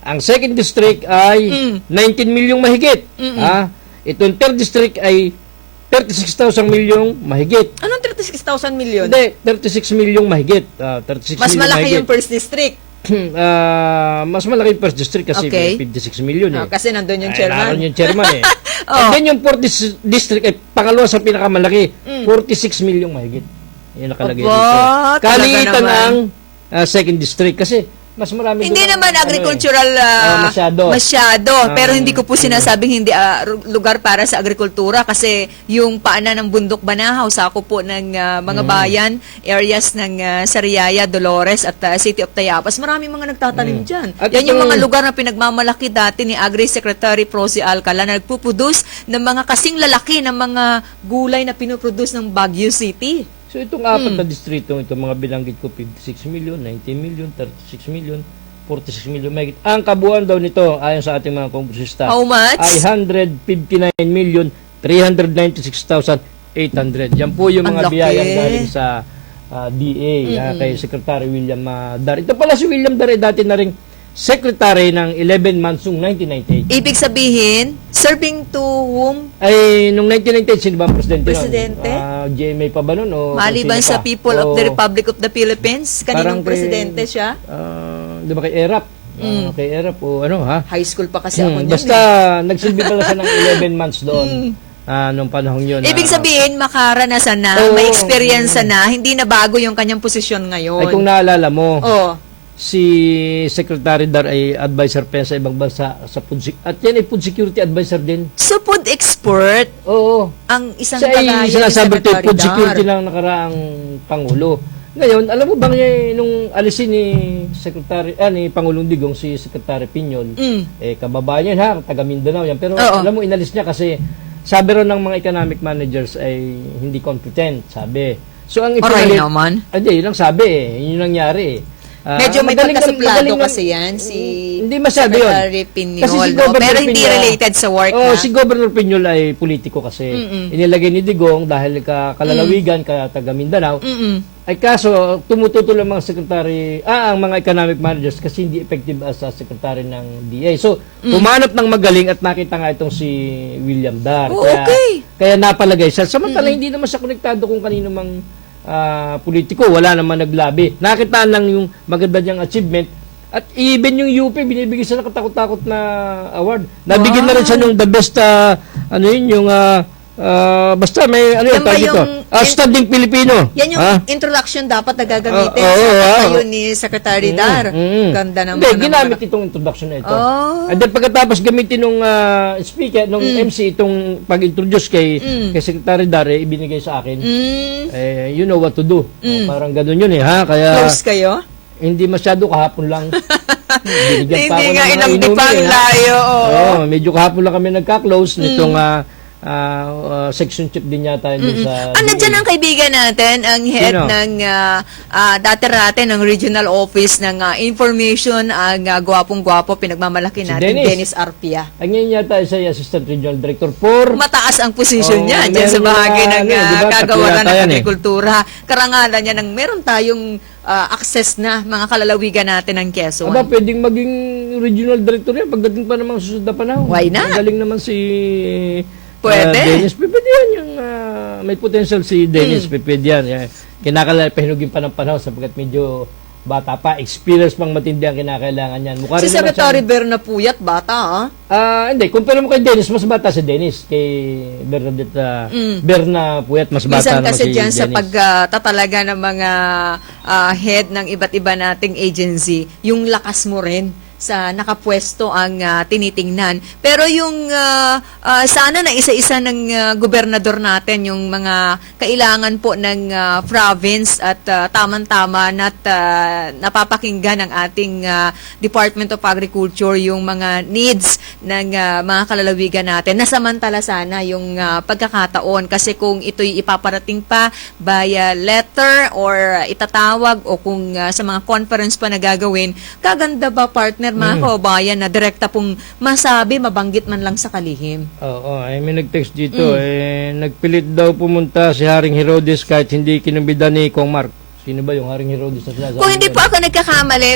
Ang second district ay 19 milyong mahigit. Itong third district ay 36,000 milyong mahigit. Anong 36,000 milyon? Hindi, 36 milyong mahigit. 36 Mas milyong malaki mahigit. yung first district. Mas malaki yung first district kasi Okay. may 56 milyon eh. Kasi nandun yung Ay, chairman. naroon yung chairman eh. Oh. And then yung fourth district ay pangalawa sa pinakamalaki, 46 milyong mahigit. Yung nakalagay Aba, dito. talaga Kaliitan naman. ang second district kasi mas marami Hindi doon ang, naman agricultural masyado. Pero hindi ko po sinasabing hindi lugar para sa agrikultura kasi yung paanan ng Bundok Banahaw, sako po ng mga bayan, areas ng Sariaya, Dolores at City of Tayapas. Marami mga nagtatanim dyan. At Yan yung itong- mga lugar na pinagmamalaki dati ni Agri Secretary Prosy Alcala na nagpuproduce ng mga kasing lalaki ng mga gulay na pinoproduce ng Baguio City. So itong apat na distrito, itong mga binanggit ko, 56 million, 19 million, 36 million, 46 million mahigit. Ang kabuuan daw nito, ayon sa ating mga kongresista, How much? ay 159,396,800. Yan po yung Ang mga laki. biyayang galing sa DA, kay Secretary William Dar. Ito pala si William Dar, dati na ring Secretary ng 11 months noong 1998. Ibig sabihin, serving to whom? Ay, noong 1998, sino ba ang presidente? Presidente? GMA pa ba nun? O Maliban kung sino sa pa? people of O, the Republic of the Philippines, parang kaninong presidente siya? Di ba kay Erap? Kay Erap o ano ha? High school pa kasi ako niyan. Basta nagsilbi pala siya ng 11 months doon nung panahon yun. Ibig sabihin, makaranasan na, Oo. may experience na, hindi na bago yung kanyang posisyon ngayon. ay kung naalala mo, Oh. si Secretary Dar ay advisor pa yan sa ibang bansa sa food at yan ay food security advisor din. So, food expert, Oo. ang isang Siya ay kagaya ni sinasabi ito, Secretary food Dar. security ng nakaraang Pangulo. Ngayon, alam mo bang nung alisin ni ni Pangulong Digong si Secretary Piñon, kababayan ha, taga Mindanao yan. Pero Oo. alam mo, inalis niya kasi sabi rin ng mga economic managers ay hindi competent, sabi. So ang Aray ipinalit, naman. hindi, yun ang sabi yun yung nangyari Medyo may pagkasuplado kasi yan, si hindi masyado yun. Secretary Piñol, Kasi si no? Governor Pero hindi Piñol, related sa work Oh, na. si Governor Piñol ay politiko kasi. Inilagay ni Digong dahil kalalawigan, taga Mindanao. Ay kaso, tumututol ang mga secretary, ang mga economic managers kasi hindi effective as a secretary ng DA. So, humanap ng magaling at nakita nga itong si William Dar. Oh, okay. Kaya napalagay siya. Samantala, hindi naman siya konektado kung kanino mang politiko. Wala naman naglabi. Nakita lang yung maganda niyang achievement. At even yung UP, binibigyan siya ng katakot-takot na award. Nabigyan na rin siya nung the best, yung Basta may ano Yan yung ba tawag dito? yung- Outstanding Pilipino. Yan yung Ha? introduction dapat na gagamitin Oo, sa oo. pagtayo ni Secretary Dar. Ganda naman. Hindi, ginamit itong introduction na ito. Oh. And then pagkatapos gamitin nung speaker, nung MC, itong pag-introduce kay Secretary Dar, ibinigay sa akin. You know what to do. Parang ganun yun ha. Kaya Close kayo? hindi masyado, kahapon lang. Binigyan pa Hindi ako nga ng mga ilang di inumin, pang ha? layo. Oo. Oo, medyo kahapon lang kami nagka-close nitong section chief din yata yun sa... Nandiyan ang kaibigan natin, ang head Sino? ng dati ng regional office ng information, ang gwapong-gwapo, pinagmamalaki Si natin, Dennis. Dennis Arpia. Ang ngayon yata siya yung Assistant Regional Director for... Mataas ang posisyon Oo, niya dyan sa meron bahagi na, ng diba, kagawaran tatlo yata ng yan eh. agrikultura. Karangalan niya ng meron tayong access na mga kalalawigan natin ng Quezon. Aba, pwedeng maging regional director yan pagdating pa namang susunod na panahon. Why not? Magaling naman si Pwede. Dennis. Pwede yan. Yung, may potential si Dennis. Pwede yan. Kinakailangan pahinugin pa ng panahon sapagkat medyo bata pa. Experience pang matindi ang kinakailangan yan. Mukha Si rin naman Secretary siya- Berna Puyat, bata Hindi, kumpara mo kay Dennis, mas bata si Dennis. Kay Bernadette, Berna Puyat, mas bata Minsan naman kasi si dyan Dennis. sa pagtatalaga ng mga head ng iba't iba nating agency, yung lakas mo rin sa nakapwesto ang tinitingnan. Pero yung sana na isa-isa ng gobernador natin yung mga kailangan po ng province at tamang-tama at napapakinggan ng ating Department of Agriculture yung mga needs ng mga kalalawigan natin. Nasamantala sana yung pagkakataon kasi kung ito'y ipaparating pa via letter or itatawag o kung sa mga conference pa na gagawin, kaganda ba partner mga kababayan na direkta pong masabi, mabanggit man lang sa kalihim? Oo, ay may nag-text dito. Nagpilit daw pumunta si Haring Herodes kahit hindi kinumbida ni Kong Mark. Sino ba yung Haring Herodes na sinasabi? Kung hindi mo? po ako nagkakamali,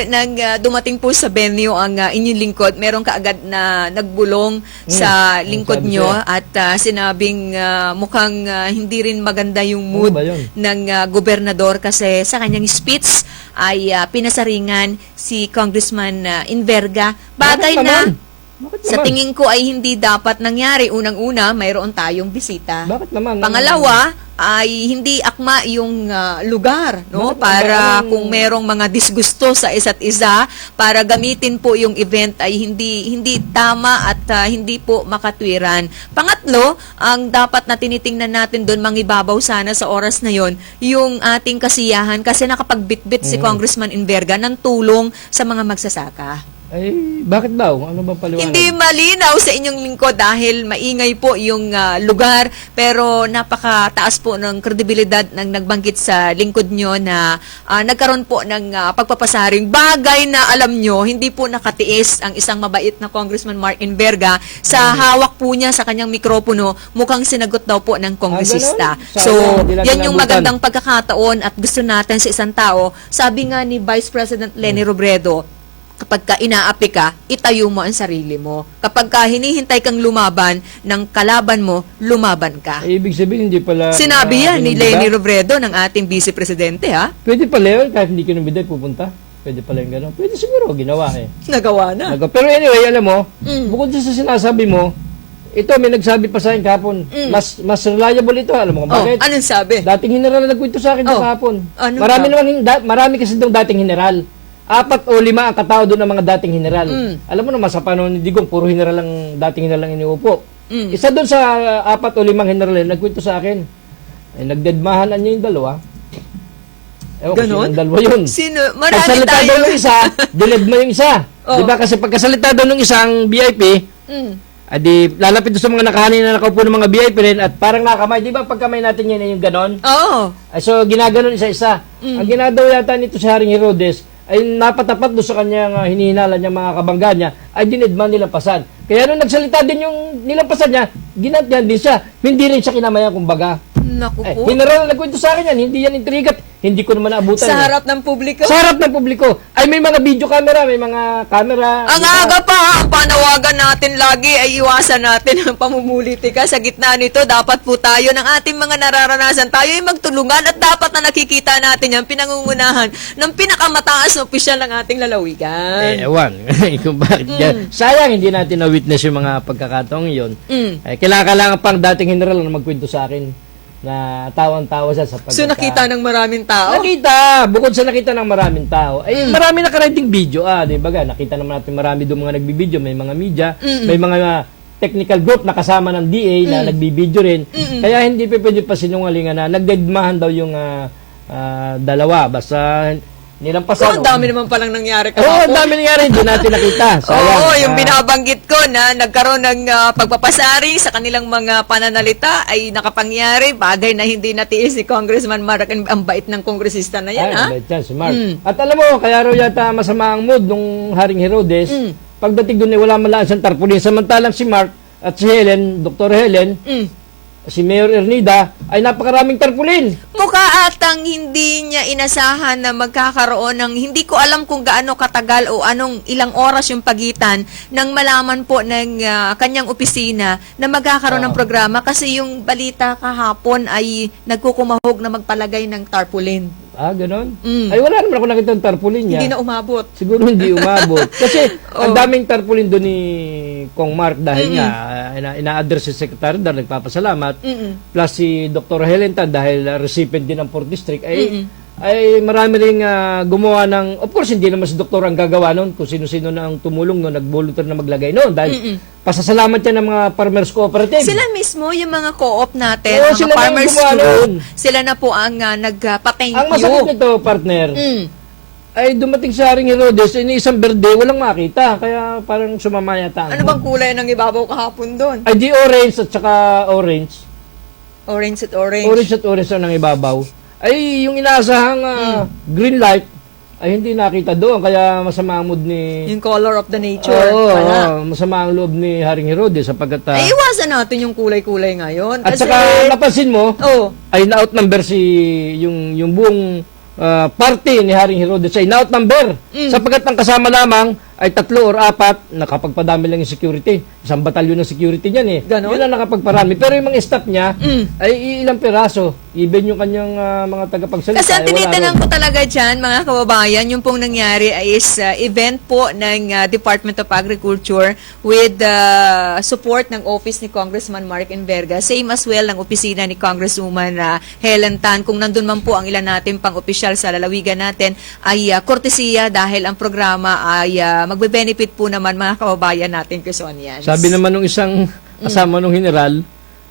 dumating po sa venue ang inyong lingkod, meron kaagad na nagbulong sa lingkod sabi nyo siya? at sinabing mukhang hindi rin maganda yung mood ba yun? ng gobernador kasi sa kanyang speech ay pinasaringan si Congressman Inverga. Bagay Bakit na naman? Bakit sa naman? tingin ko ay hindi dapat nangyari. Unang-una, mayroon tayong bisita. Bakit naman? Pangalawa, ay hindi akma yung lugar, no? Bakit Para naman? kung merong mga disgusto sa isa't isa, para gamitin po yung event ay hindi tama at hindi po makatwiran. Pangatlo, ang dapat na tinitingnan natin doon, mangibabaw sana sa oras na yon, yung ating kasiyahan kasi nakapagbitbit si Congressman Inverga ng tulong sa mga magsasaka. Ay, bakit daw? Ano ba paliwanag? Hindi malinaw sa inyong lingkod dahil maingay po yung lugar pero napakataas po ng kredibilidad ng nagbanggit sa lingkod nyo na nagkaroon po ng pagpapasaring bagay na alam nyo, hindi po nakatiis ang isang mabait na Congressman Mark Inverga sa hawak po niya sa kanyang mikropono, mukhang sinagot daw po ng kongresista. ganun? So, Sayang, hindi natin yan yung nabutan. magandang pagkakataon at gusto natin sa isang tao. Sabi nga ni Vice President Leni Robredo, kapag ka inaapi ka, itayo mo ang sarili mo. Kapag ka hinihintay kang lumaban ng kalaban mo, lumaban ka. Ay, ibig sabihin, hindi pala... Sinabi yan ni kinumbida? Leni Robredo ng ating Vice Presidente, ha? Pwede pala yun, kahit hindi kinumbida, pupunta. Pwede pala yung gano'n. Pwede siguro, ginawa Nagawa na. Pero anyway, alam mo, bukod sa sinasabi mo, ito, may nagsabi pa sa akin kahapon, mas reliable ito. Alam mo kung bakit? Anong sabi? Dating general na nagkwento sa akin kahapon. Ano Marami kasi doon dating general. 4 o 5 ang katao doon ng mga dating general. Alam mo naman, sa panahon ni Digong, puro general lang, dating general lang iniupo. Isa doon sa 4 o 5 general, nagkwento sa akin. Ay, nagdedmahanan niya yung dalawa. Ewan ko Ganon? sinong dalawa yun. Sino? Marami Pagsalita tayo. daw ng isa, diled mo yung isa. Oh. Diba? Kasi pagkasalita daw ng isang VIP, adi lalapit doon sa mga nakahanin na nakaupo ng mga VIP rin at parang nakamay. Di ba pagkamay natin yan yung ganon? Oo. So, ginaganon isa-isa. Ang ginagawa yata nito si Haring Herodes ay napatapat doon sa kanyang hinihinala niya, mga kabangga niya, ay dinedman nilampasan. Kaya nung nagsalita din yung nilampasan niya, ginantihan din siya. Hindi rin siya kinamayan, kumbaga. Naku Eh, po. General, nagkwento sa akin yan, hindi yan intrigat, hindi ko naman naabutan. Sa eh. harap ng publiko. Sa harap ng publiko. Ay, may mga video camera, may mga camera. Ang aga pa, ang panawagan natin lagi ay iwasan natin ang pamumulitika sa gitna nito. Dapat po tayo ng ating mga nararanasan. Tayo ay magtulungan at dapat na nakikita natin yan pinangungunahan ng pinakamataas na opisyal ng ating lalawigan. Ewan. Kung bakit yan. Sayang, hindi natin na-witness yung mga pagkakataong yun. Eh, kailangan pang dating general na magkwento sa akin na tawang-tawa siya sa So nakita ng maraming tao? Nakita, bukod sa nakita ng maraming tao, ay marami nakarenting video. Di ba ga? Nakita naman natin marami doon mga nagbibideo, may mga media, may mga technical group na kasama ng DA na nagbibideo rin. Kaya hindi pa pwede pa sinungalingan na nagdedmahan daw yung dalawa. Basta nilampasan. Ang dami naman palang nangyari Oo, kahapon. ang dami nangyari, hindi natin nakita. Sayang. Oo, yung binabanggit ko na nagkaroon ng pagpapasaring sa kanilang mga pananalita ay nakapangyari, bagay na hindi natiis si Congressman Mark. Ang bait ng kongresista na yan, ha? Ay, bait yan, si Mark. At alam mo, kaya raw yata masama ang mood nung Haring Herodes. Pagdating doon, wala man lang siyang tarpaulin. Samantalang si Mark at si Helen, Dr. Helen, si Mayor Ernida, ay napakaraming tarpaulin. Mukha atang hindi niya inasahan na magkakaroon ng, hindi ko alam kung gaano katagal o anong ilang oras yung pagitan nang malaman po ng kanyang opisina na magkakaroon ng programa kasi yung balita kahapon ay nagkukumahog na magpalagay ng tarpaulin. Ganon? Ay, wala naman ako nakita ng tarpaulin niya. Hindi na umabot. Siguro hindi umabot. Kasi ang daming tarpaulin doon ni Kong Mark dahil nga ina-address si Secretary Dar, nagpapasalamat. Plus si Dr. Helen Tan dahil recipient din ng 4th District ay marami ring gumawa ng, of course hindi naman si Doktor ang gagawa noon kung sino-sino na ang tumulong noon, nag-volunteer na maglagay noon dahil pasasalamat yan ng mga farmers cooperative. Sila mismo, yung mga co-op natin, Oo, mga sila na yung farmers gumawa group, nun. sila na po ang nagpa-thank Ang you. masakit nito, partner, ay dumating sa Haring Herodes, isang berde, walang makita. Kaya parang sumama yata. Ano bang kulay ng ibabaw kahapon doon? Ay di orange at saka orange. Orange at orange. Orange at orange ang ibabaw. Ay yung inaasahang green light ay hindi nakita doon. Kaya masama ang mood ni... Yung color of the nature. Oo, pala. masama ang loob ni Haring Herodes sapagkat... Ay, iwasan natin yung kulay-kulay ngayon. at Kasi, saka napansin mo, ay na-outnumber yung buong party ni Haring Herodes ay na-outnumber. Sapagkat ang kasama lamang ay 3 or 4 nakapagpadami lang yung security. Isang batalyon ng security niyan eh. Ganon? Yun ang nakapagparami. Pero yung mga staff niya ay ilang peraso. Even yung kanyang mga tagapagsalita. kasi ang ay wala tinitanong ron. ko talaga dyan, mga kababayan, yung pong nangyari ay is event po ng Department of Agriculture with support ng office ni Congressman Mark Enverga. Same as well ng opisina ni Congresswoman Helen Tan. Kung nandun man po ang ilan natin pang opisyal sa lalawigan natin, ay kortesiya dahil ang programa ay magbe-benefit po naman mga kababayan natin Quezonians. Sabi naman nung isang kasama nung general,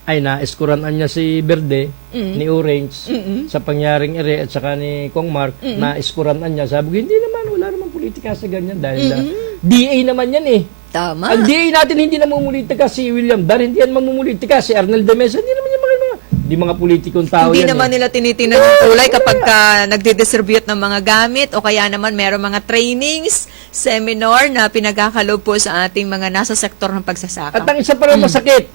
ay na-eskuran niya si Verde ni Orange sa pangyaring ere at saka ni Kong Mark na-eskuran niya. Sabi ko, hindi naman, wala naman politika sa ganyan dahil DA naman yan eh. Tama. Ang DA natin hindi na mamumulitika si William Dar, hindi yan mamumulitika si Arnel de Mesa, hindi naman yan hindi mga politikong tao Hindi yan naman eh. nila tinitingnan yung kulay kapag nagdidistribute ng mga gamit o kaya naman meron mga trainings, seminar na pinagkakalob po sa ating mga nasa sektor ng pagsasaka. At ang isa pa rin masakit,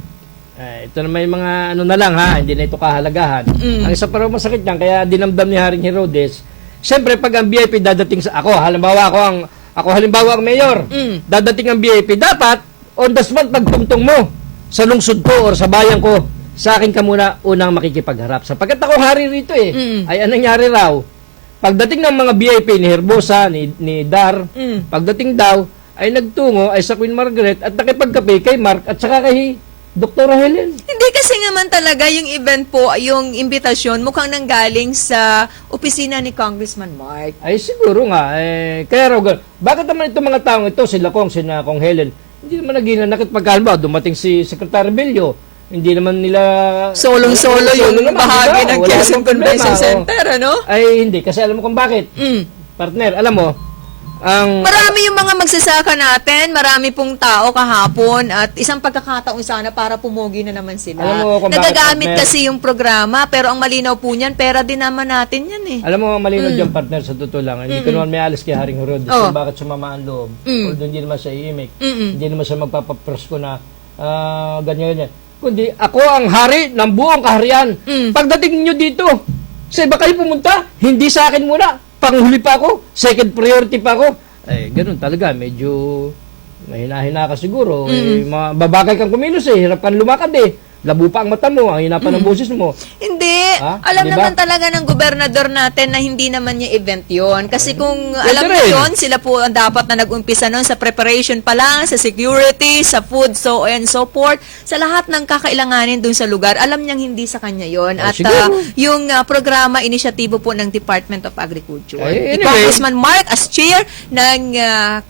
ito na may mga ano na lang ha, hindi na ito kahalagahan. Ang isa pa rin masakit yan, kaya dinamdam ni Haring Herodes, siyempre pag ang VIP dadating sa ako, halimbawa ang mayor, dadating ang VIP, dapat on the spot pagtungtong mo sa lungsod ko or sa bayan ko, sa akin ka muna unang makikipagharap. Sapagkat ako hari rito ay anong nangyari raw, pagdating ng mga VIP ni Herbosa, ni Dar, pagdating daw, ay nagtungo ay sa Queen Margaret at nakipagkape kay Mark at saka kay Dr. Helen. Hindi kasi naman talaga yung event po, yung imbitasyon, mukhang nanggaling sa opisina ni Congressman Mark. Ay siguro nga, kaya raw, bakit naman itong mga taong ito, sila Kong Helen, hindi naman naging nakit pagkalma, dumating si Secretary Bello, hindi naman nila... Solong-solo yung naman, bahagi diba? ng Wala Quezon namang problema, Convention oh. Center, ano? Ay hindi, kasi alam mo kung bakit. Partner, alam mo, ang... Marami yung mga magsasaka natin, marami pong tao kahapon at isang pagkakataon sana para pumugi na naman sila. Alam mo kung bakit, Nagagamit partner? kasi yung programa, pero ang malinaw po niyan, pera din naman natin yan eh. Alam mo, malinaw dyan, partner, sa totoo lang. Hindi ko naman may alis kay Haring Herodes Oh. kung bakit sumama ang loob. Although hindi naman siya iimik. Hindi naman siya magpapapresko na ganyan. kundi ako ang hari ng buong kaharian. Pagdating nyo dito, sa iba kayo pumunta, hindi sa akin muna. Panghuli pa ako, second priority pa ako. Ganun talaga, medyo mahina-hina ka siguro. Babagay kang kumilos hirap kang lumakad Labo pa ang mata mo, ang hina pa ng boses mo. Hindi. Ha? Alam Di ba? naman talaga ng gobernador natin na hindi naman niya event yon. Kasi kung alam rin. niyo yun, sila po ang dapat na nag-umpisa nun sa preparation pa lang, sa security, sa food, so and so forth, sa lahat ng kakailanganin dun sa lugar. Alam niyang hindi sa kanya yon. At siguro. yung programa, inisyatibo po ng Department of Agriculture. Anyway. Congressman Mark as chair ng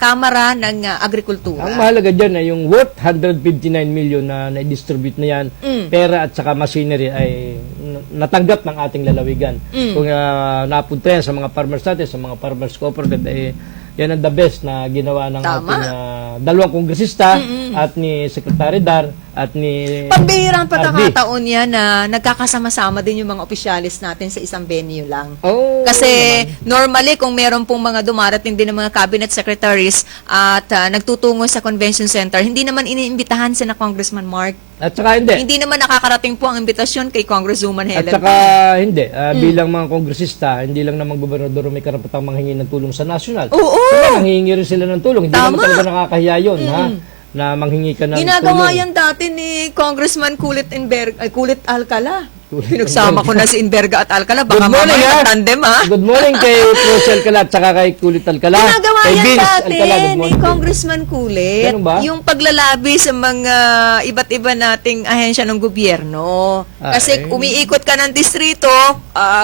Kamara ng Agrikultura. Ang mahalaga dyan ay yung worth 159 million na na-distribute na yan, pera at saka machinery ay natanggap ng ating lalawigan. Kung napunta yan sa mga farmers natin, sa mga farmers cooperative, yan ang the best na ginawa ng ating dalawang kongresista at ni Secretary Dar at ni Pambihirang RD. pagkakataon yan na nagkakasama-sama din yung mga opisyalis natin sa isang venue lang. Oh, Kasi normally kung meron pong mga dumarating din ng mga cabinet secretaries at nagtutungo sa convention center, hindi naman iniimbitahan sina Congressman Mark. at saka hindi. Hindi naman nakakarating po ang imbitasyon kay Congresswoman At Helen. saka hindi, bilang mga kongresista, hindi lang naman gobernador may karapatang manghingi ng tulong sa national. Oo! Sila, nanghihingi rin sila ng tulong. Hindi Tama. naman talaga nakakahiya yun, ha? Na manghingi ka ng Ginagawa tulong. yan dati ni Congressman Kulit Alcala. Pinagsama ko na si Inverga at Alcala. Baka Good morning, mamaya ha? tandem, ha? Good morning kay Cruz Alcala at saka kay Kulit Alcala. Ginagawa Kay yan Vince dati Alcala, good ni morning. Congressman Kulit. Ganun ba? Yung paglalabi sa mga iba't iba nating ahensya ng gobyerno. Kasi umiikot ka ng distrito,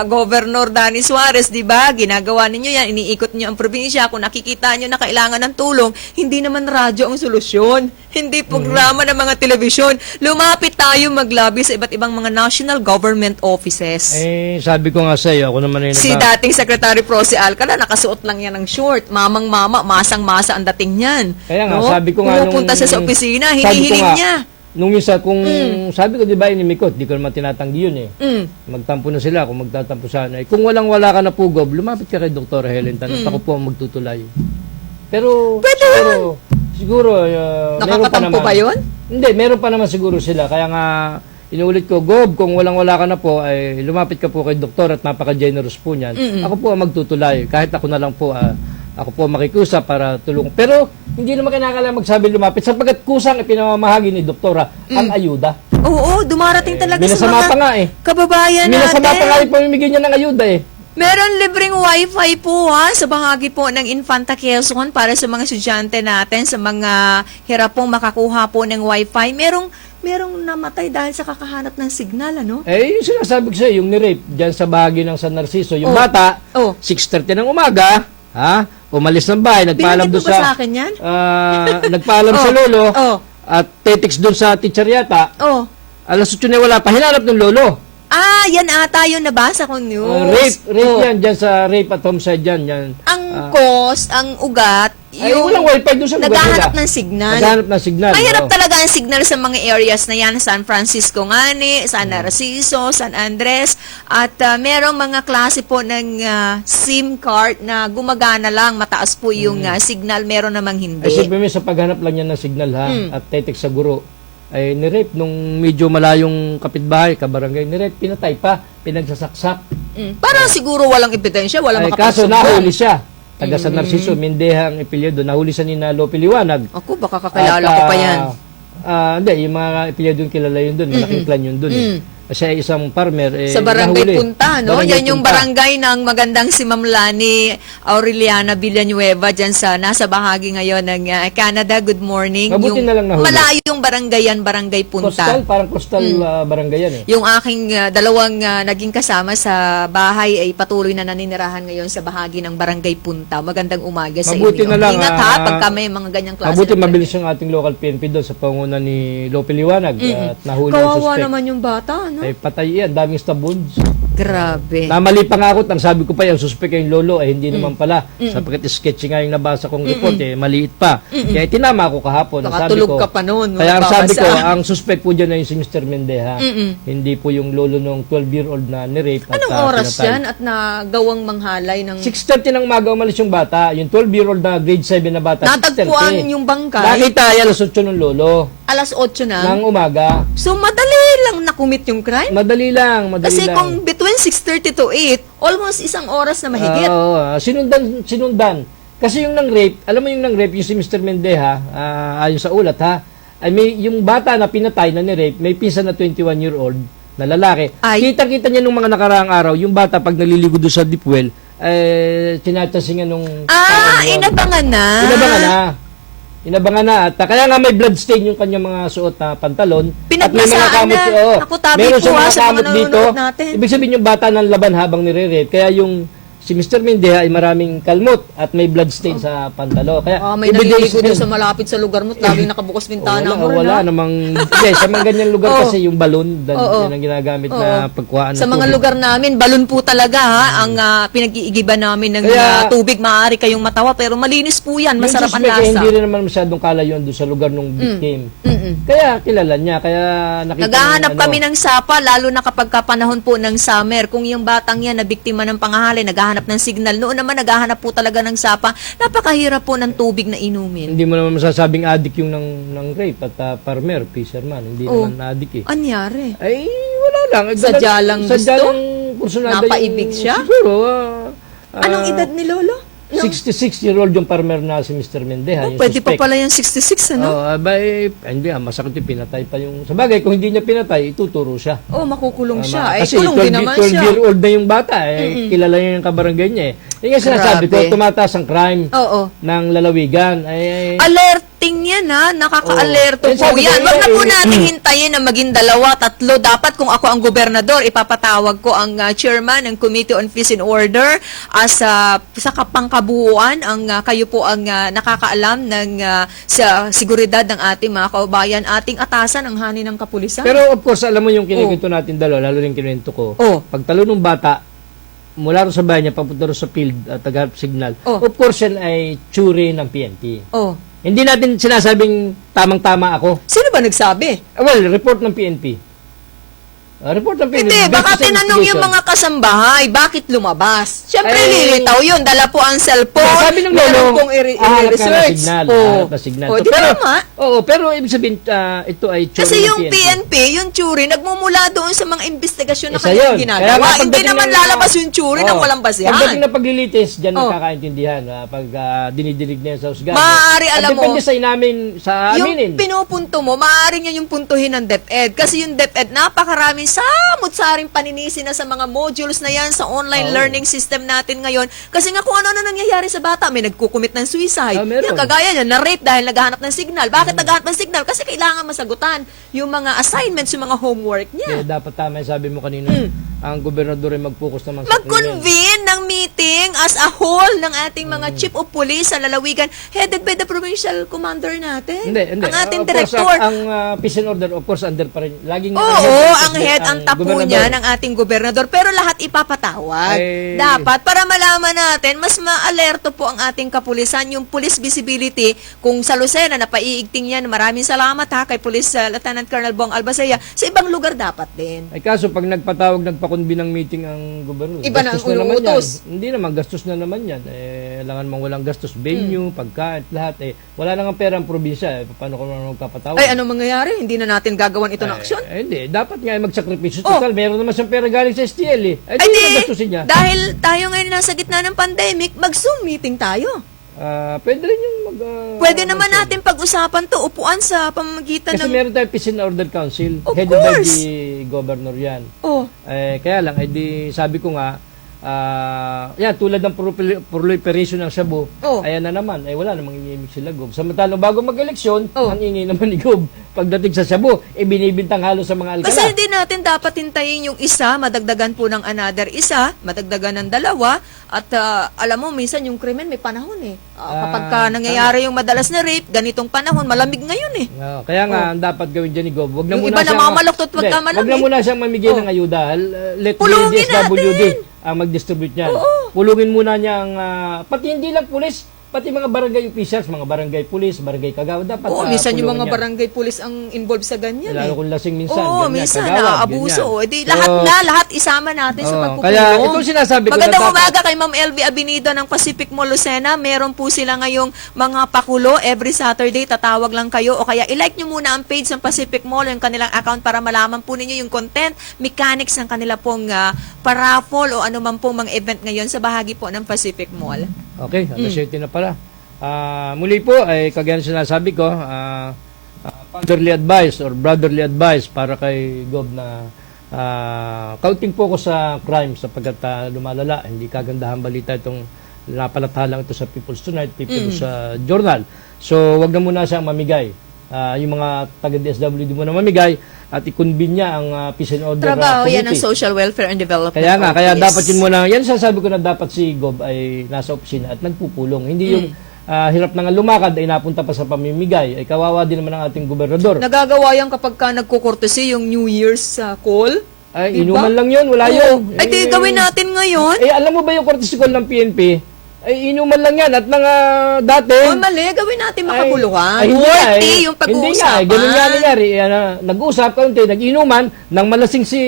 Governor Danny Suarez, di ba? Ginagawa ninyo yan, iniikot niyo ang probinsya. Kung nakikita niyo na kailangan ng tulong, hindi naman radyo ang solusyon. Hindi programa ng mga telebisyon. Lumapit tayo maglabi sa iba't ibang mga national government offices. Sabi ko nga sa iyo, ako naman ay Si dating Secretary Pro si Alcala, nakasuot lang yan ng short. Mamang-mama, masang-masa ang dating niyan. Kaya nga, No? sabi ko nga Pumupunta siya sa opisina, sabi ko hinihiling nga, niya. Nung isa, kung sabi ko, di ba, inimikot, di ko naman tinatanggi yun Magtampo na sila kung magtatampo sana. Kung wala ka na pugob, lumapit ka kay Dr. Helen Tan at ako po ang magtutulay. Pero, siguro, meron pa Nakakatampo naman. ba yun? Hindi, meron pa naman siguro sila. Kaya nga, inuulit ko, Gob, kung walang-wala ka na po, ay lumapit ka po kay doktor at napaka-generous po niyan. Ako po ang magtutulay. Kahit ako na lang po, ako po makikusap para tulong. Pero, hindi naman kinakailangan magsabi lumapit sapagkat kusang ipinamamahagi ni doktora ang ayuda. Oo, dumarating talaga sa Minasama mga pa nga kababayan Minasama pa nga natin. yung pamimigay niya ng ayuda Meron libreng wifi po sa bahagi po ng Infanta Quezon para sa mga estudyante natin, sa mga hirap pong makakuha po ng wifi. Merong namatay dahil sa kakahanap ng signal, ano? Yung sinasabi ko sa'yo, yung ni-rape dyan sa bahagi ng San Narciso, yung bata, 6:30 ng umaga, umalis ng bahay, nagpaalam Binigay doon mo ba sa sa akin yan? nagpaalam sa lolo Oh. at tetext doon sa teacher yata. Oh. Alas 8 na wala pa, hinanap ng lolo. Yan ata yung nabasa ko news. Rape yan dyan sa rape at homicide dyan. Ang cost, ang ugat, yung walang wifi doon sa lugar naghahanap nila. ng signal. Naghahanap ng signal. Mahirap oo. talaga ang signal sa mga areas na yan, San Francisco Ngani, San Narciso, San Andres, at merong mga klase po ng SIM card na gumagana lang, mataas po yung signal, meron namang hindi. Ay, siyempre sa paghanap lang yan ng signal at tetext sa guro. Ay ni-rape nung medyo malayong kapitbahay, kabarangay, ni-rape, pinatay pa, pinagsasaksak. Parang siguro walang ebidensya, walang Kaso makapagsumbong. nahuli siya. Taga San Narciso, Mindeha ang epelyedo. Nahuli siya ni Lope Liwanag. Ako, baka kakilala ko pa yan. Hindi, yung mga epelyedo yung kilala yun doon. Malaking clan yun doon. Siya ay isang farmer. Sa Barangay nahuli. Punta, no? Barangay Yan yung Punta. barangay ng magandang si Ma'am Lani Aureliana Villanueva dyan sa nasa bahagi ngayon ng Canada. Good morning. Mabuti na lang nahuli. Malayong barangay yan, Barangay Punta. Coastal, parang coastal barangay yan Yung aking dalawang naging kasama sa bahay ay patuloy na naninirahan ngayon sa bahagi ng Barangay Punta. Magandang umaga sa Mabuti inyo. na lang, Ingat ha, pagka may mga ganyang klase. Mabuti ng mabilis yung ating local PNP doon sa panguna ni Lope Liwanag at nahuli ang Kawawa suspect. naman yung bata, no? Ay patay yan, daming stab wounds. Grabe. Namali pa nga ako, ang sabi ko pa yung suspect yung lolo, hindi naman pala. Sapagkat sketchy nga yung nabasa kong report, maliit pa. Kaya tinama ako kahapon. Ang sabi Nakatulog ko, ka pa noon. Kaya ang sabi ko, magbabasa. ang suspect po dyan ay si Mr. Mendeha. Hindi po yung lolo ng 12-year-old na ni-rape. Anong oras yan at nagawang manghalay ng... 6:30 ng umaga umalis yung bata. Yung 12-year-old na grade 7 na bata, Natagpuan 6:30. yung bangkay. Nakita ay alas 8 ng lolo. Alas 8 na. ng umaga. So, madali lang nakumit yung crime? Madali lang. Kasi lang. kung between 6:30 to 8, almost isang oras na mahigit. Oo, sinundan. Kasi yung nang-rape, alam mo yung nang-rape, yung si Mr. Mendeja, ayon sa ulat ha, ay may, yung bata na pinatay na ni-rape, may pinsan na 21-year-old na lalaki. Ay. Kita-kita niya nung mga nakaraang araw, yung bata pag naliligo doon sa deep well, tinatasingan nung... Inabangan na. Inabangan na. At kaya nga may blood stain yung kanyang mga suot na pantalon. Pinagbasaan na. Ako, tabi meron po, siyang mga sa mga kamot dito. nanonood natin. Ibig sabihin yung bata ng laban habang nire-rape. Kaya yung si Mr. Mendeja ay maraming kalmot at may blood stain sa pantalo. Kaya May naliligo doon sa malapit sa lugar mo, laging nakabukas bintana mo rin. wala namang... Hindi, sa mga ganyang lugar kasi yung balon, yan ang ginagamit na pagkuhaan Sa ng mga tubig. lugar namin, balon po talaga ang pinag-iigiban namin ng Kaya- tubig. Maaari kayong matawa, pero malinis po yan. Masarap ang Yung suspect, lasa. hindi rin naman masyadong kalayuan doon sa lugar ng victim. Kaya kilala niya, kaya nakita Naghahanap niya, kami ng sapa, lalo na kapag kapanahon po ng summer. Kung yung batang yan na biktima ng pangahalay, naghahanap ng signal. Noon naman, naghahanap po talaga ng sapa. Napakahirap po ng tubig na inumin. Hindi mo naman masasabing addict yung ng rape at farmer, fisherman. Hindi naman addict eh. Anyari? Ay, wala lang. Sadya lang Sadya gusto? lang kursunada Napaibig siya? Siguro. Anong edad ni Lolo? 66-year-old yung farmer na si Mr. Mendeja. yung Pwede pa suspect. pala yung 66, ano? Hindi masakit yung pinatay pa yung... Sabagay, kung hindi niya pinatay, ituturo siya. Makukulong siya. Ay, Kasi kulong din naman 12 siya. year old na yung bata. Kilala niya yung kabarangay niya eh. Yung nga sinasabi ko, Grabe. tumataas ang crime Oo. ng lalawigan. Alerting yan, ha? Nakaka-alerto Oo. po Sabi ko yan. Wag na po eh, natin hintayin na maging 2, 3. Dapat kung ako ang gobernador, ipapatawag ko ang chairman ng Committee on Peace and Order as sa kapangkabuuan kayo po ang nakakaalam ng sa seguridad ng ating mga kaubayan, ating atasan ang hani ng kapulisan. Pero of course, alam mo yung kinikwento natin dalawa, lalo yung kinuwento ko. Pagtalo ng bata, mula rin sa bahay niya, papunta rin sa field at taga signal. Of course, yan ay tsuri ng PNP. Hindi natin sinasabing tamang-tama ako. Sino ba nagsabi? Well, report ng PNP. Report ng PNP. Hindi, based baka sa tinanong yung investigation. mga kasambahay, bakit lumabas? Siyempre, Ay, lilitaw yun. Dala po ang cellphone. Sabi ng meron lolo, pong hahanap ka ng i-research. signal. Oo. Hahanap na signal. O, di ba tama? Oo, pero ibig sabihin, ito ay tsuri Kasi ng yung PNP, yung tsuri, nagmumula doon sa mga investigasyon na Isa kanilang yun. Kaya ginagawa. nga Hindi pagdating naman ng- lalabas yung tsuri ng Oo. walang basihan. Pagdating na paglilitis, dyan Oh. nakakaintindihan pag dinidinig na yan sa husga. Maaari, alam mo, depende sa inamin, sa aminin. yung pinupunto mo, maaari nyo yung puntuhin ng DepEd. Kasi yung DepEd, napakaraming samot-saring paninisi na sa mga modules na yan sa online learning system natin ngayon. Kasi nga kung ano-ano nangyayari sa bata, may nagkukumit ng suicide. Meron. Yan, kagaya niya, na-rape dahil naghahanap ng signal. Bakit naghahanap ng signal? Kasi kailangan masagutan yung mga assignments, yung mga homework niya. Dapat tama yung sabi mo kanina. Ang gobernador ay mag-focus naman sa krimen. Mag-convene ng meeting as a whole ng ating mga chief of police sa lalawigan headed by the provincial commander natin. Hindi. Ang ating Of course, director. ang peace and order, of course, under pa rin. Laging Oo, ang head, ang tapo gobernador. niya ng ating gobernador. Pero lahat ipapatawag. Ay. Dapat, para malaman natin, mas ma-alerto po ang ating kapulisan, yung police visibility. Kung sa Lucena, napaiigting yan, maraming salamat ha, kay Police Lieutenant Colonel Bong Albacea. Sa ibang lugar dapat din. Ay kaso, pag nagpakonbi ng meeting ang gobernador, Iba na ang gastos na naman yan. utos. Hindi naman, gastos na naman yan. Kailangan mang walang gastos, venue, pagkain, lahat. Wala nang pera ang probinsya. Paano ko naman magpapatawag? Ay, ano mangyayari? Hindi na natin gagawan ito ng aksyon? Hindi, dapat nga ay magsakripisyo. Total, meron naman siyang pera galing sa STL eh. Ay, Ay, di di, naman gastusin niya. dahil tayo ngayon nasa gitna ng pandemic, mag-Zoom meeting tayo. Pwede rin yung Pwede naman natin pag-usapan to, upuan sa pamamagitan Kasi ng... meron tayong Peace and Order Council. Of Headed by course. the governor yan. Oh, Kaya lang, sabi ko nga, yan, tulad ng proliferation ng Shabu, ayan na naman, wala namang iniimik sila Gob. Samantalang bago mag-eleksyon, ang ingay naman ni Gob. Pagdating sa Shabu, binibintang halos sa mga alkala. kasi hindi natin dapat hintayin yung isa, madagdagan po ng another isa, madagdagan ng 2, at alam mo, minsan yung krimen may panahon eh. Kapag nangyayari yung madalas na rape, ganitong panahon, malamig ngayon eh. Kaya nga, ang dapat gawin dyan ni Gob, wag na Yung muna iba namamaloktot, wag ka malamig. Wag na muna siyang mamigay ng ayuda. Let the Pulungin DSWD natin. ang mag-distribute niyan. Pulungin muna niya ang, pati hindi lang pulis, pati mga barangay officials, mga barangay police, barangay kagawad, dapat Oo, minsan yung tulungan mga yan. barangay police ang involved sa ganyan Lalo kung lasing minsan. Oo, ganyan, minsan kagawad, abuso. ganyan. Eh, di, lahat isama natin sa pagpupulong. Kaya itong sinasabi ko na Magandang dapat- umaga kay Ma'am LV Abinida ng Pacific Mall Lucena. Meron po sila ngayong mga pakulo every Saturday. Tatawag lang kayo o kaya i-like nyo muna ang page ng Pacific Mall, yung kanilang account para malaman po ninyo yung content, mechanics ng kanila pong paraffol o ano man pong mga event ngayon sa bahagi po ng Pacific Mall. Okay, alas 7 na pala. Muli po, ay kagaya ng sinasabi ko, fatherly advice or brotherly advice para kay Gob na counting po ko sa crime sapagkat lumalala. Hindi kagandahan balita itong napalathalang ito sa People's Tonight, People's Journal. So, wag na muna siyang mamigay. Yung mga taga-DSWD muna mamigay at i-convene niya ang peace and order Trabaho yan ng committee. Social Welfare and Development Kaya nga, kaya Office. dapat yun muna, yan sasabi ko na dapat si Gob ay nasa opisina at nagpupulong. Hindi yung hirap na nga lumakad ay napunta pa sa pamimigay. Ay kawawa din naman ang ating gobernador. Nagagawa yan kapag ka nagkukurtesi yung New Year's call. Ay, Diba? inuman lang yun, wala Oo. yun. Ay, di gawin natin ngayon. Alam mo ba yung courtesy call ng PNP? Ay, inuman lang yan. At mga dati... Oh, mali, gawin natin makapuluhan. ay, hindi nga, Worthy eh. yung Hindi nga, pag-uusapan. ganun nga nangyari. Nag-uusap, kaunti, nag-inuman, nang malasing si...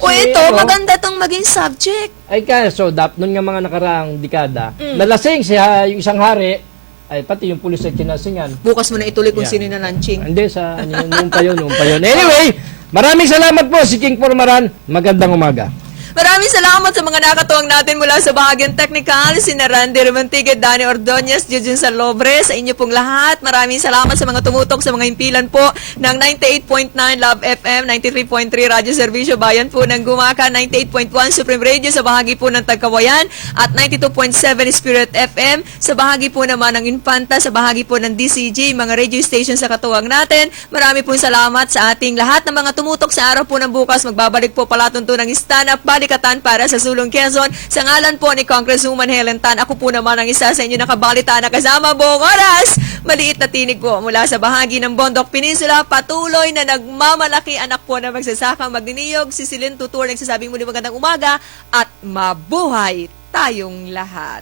O ito, maganda tong maging subject. Ay kaso, noon nga mga nakaraang dekada, nalasing siya yung isang hari, ay pati yung pulis ay kinasingan. Bukas mo na ituloy kung Yan. sino na launching. Hindi, noon pa yun. Anyway, maraming salamat po si King Formaran. Magandang umaga. Maraming salamat sa mga nakatuwang natin mula sa bahagyang technical, sina Randy Remontigue, Danny Ordonez, Jujun Salobre, sa inyo pong lahat. Maraming salamat sa mga tumutok sa mga himpilan po ng 98.9 Love FM, 93.3 Radyo Servisyo Bayan po ng Gumaka, 98.1 Supreme Radio sa bahagi po ng Tagkawayan, at 92.7 Spirit FM sa bahagi po naman ng Infanta, sa bahagi po ng DCG, mga radio station sa katuwang natin. Marami pong salamat sa ating lahat ng mga tumutok sa araw po ng bukas. Magbabalik po palatuntunang stand-up balikatan para sa Sulong Quezon. Sa ngalan po ni Congresswoman Helen Tan, ako po naman ang isa sa inyo nakabalita na kasama buong oras. Maliit na tinig po mula sa bahagi ng Bondok Peninsula, patuloy na nagmamalaki anak po na magsasakang magniniyog. Si Silin Tutur nagsasabing muli magandang umaga at mabuhay tayong lahat.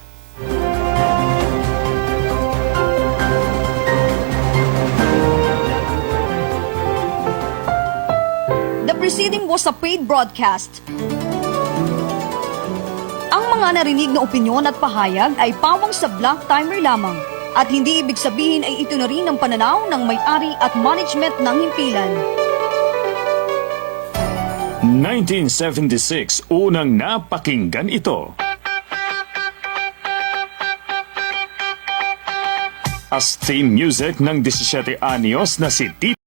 The proceeding was a paid broadcast. Ang mga narinig na opinyon at pahayag ay pawang sa black timer lamang at hindi ibig sabihin ay ito na rin ang pananaw ng may-ari at management ng himpilan. 1976, unang napakinggan ito. As theme music ng 17 anyos na si Tito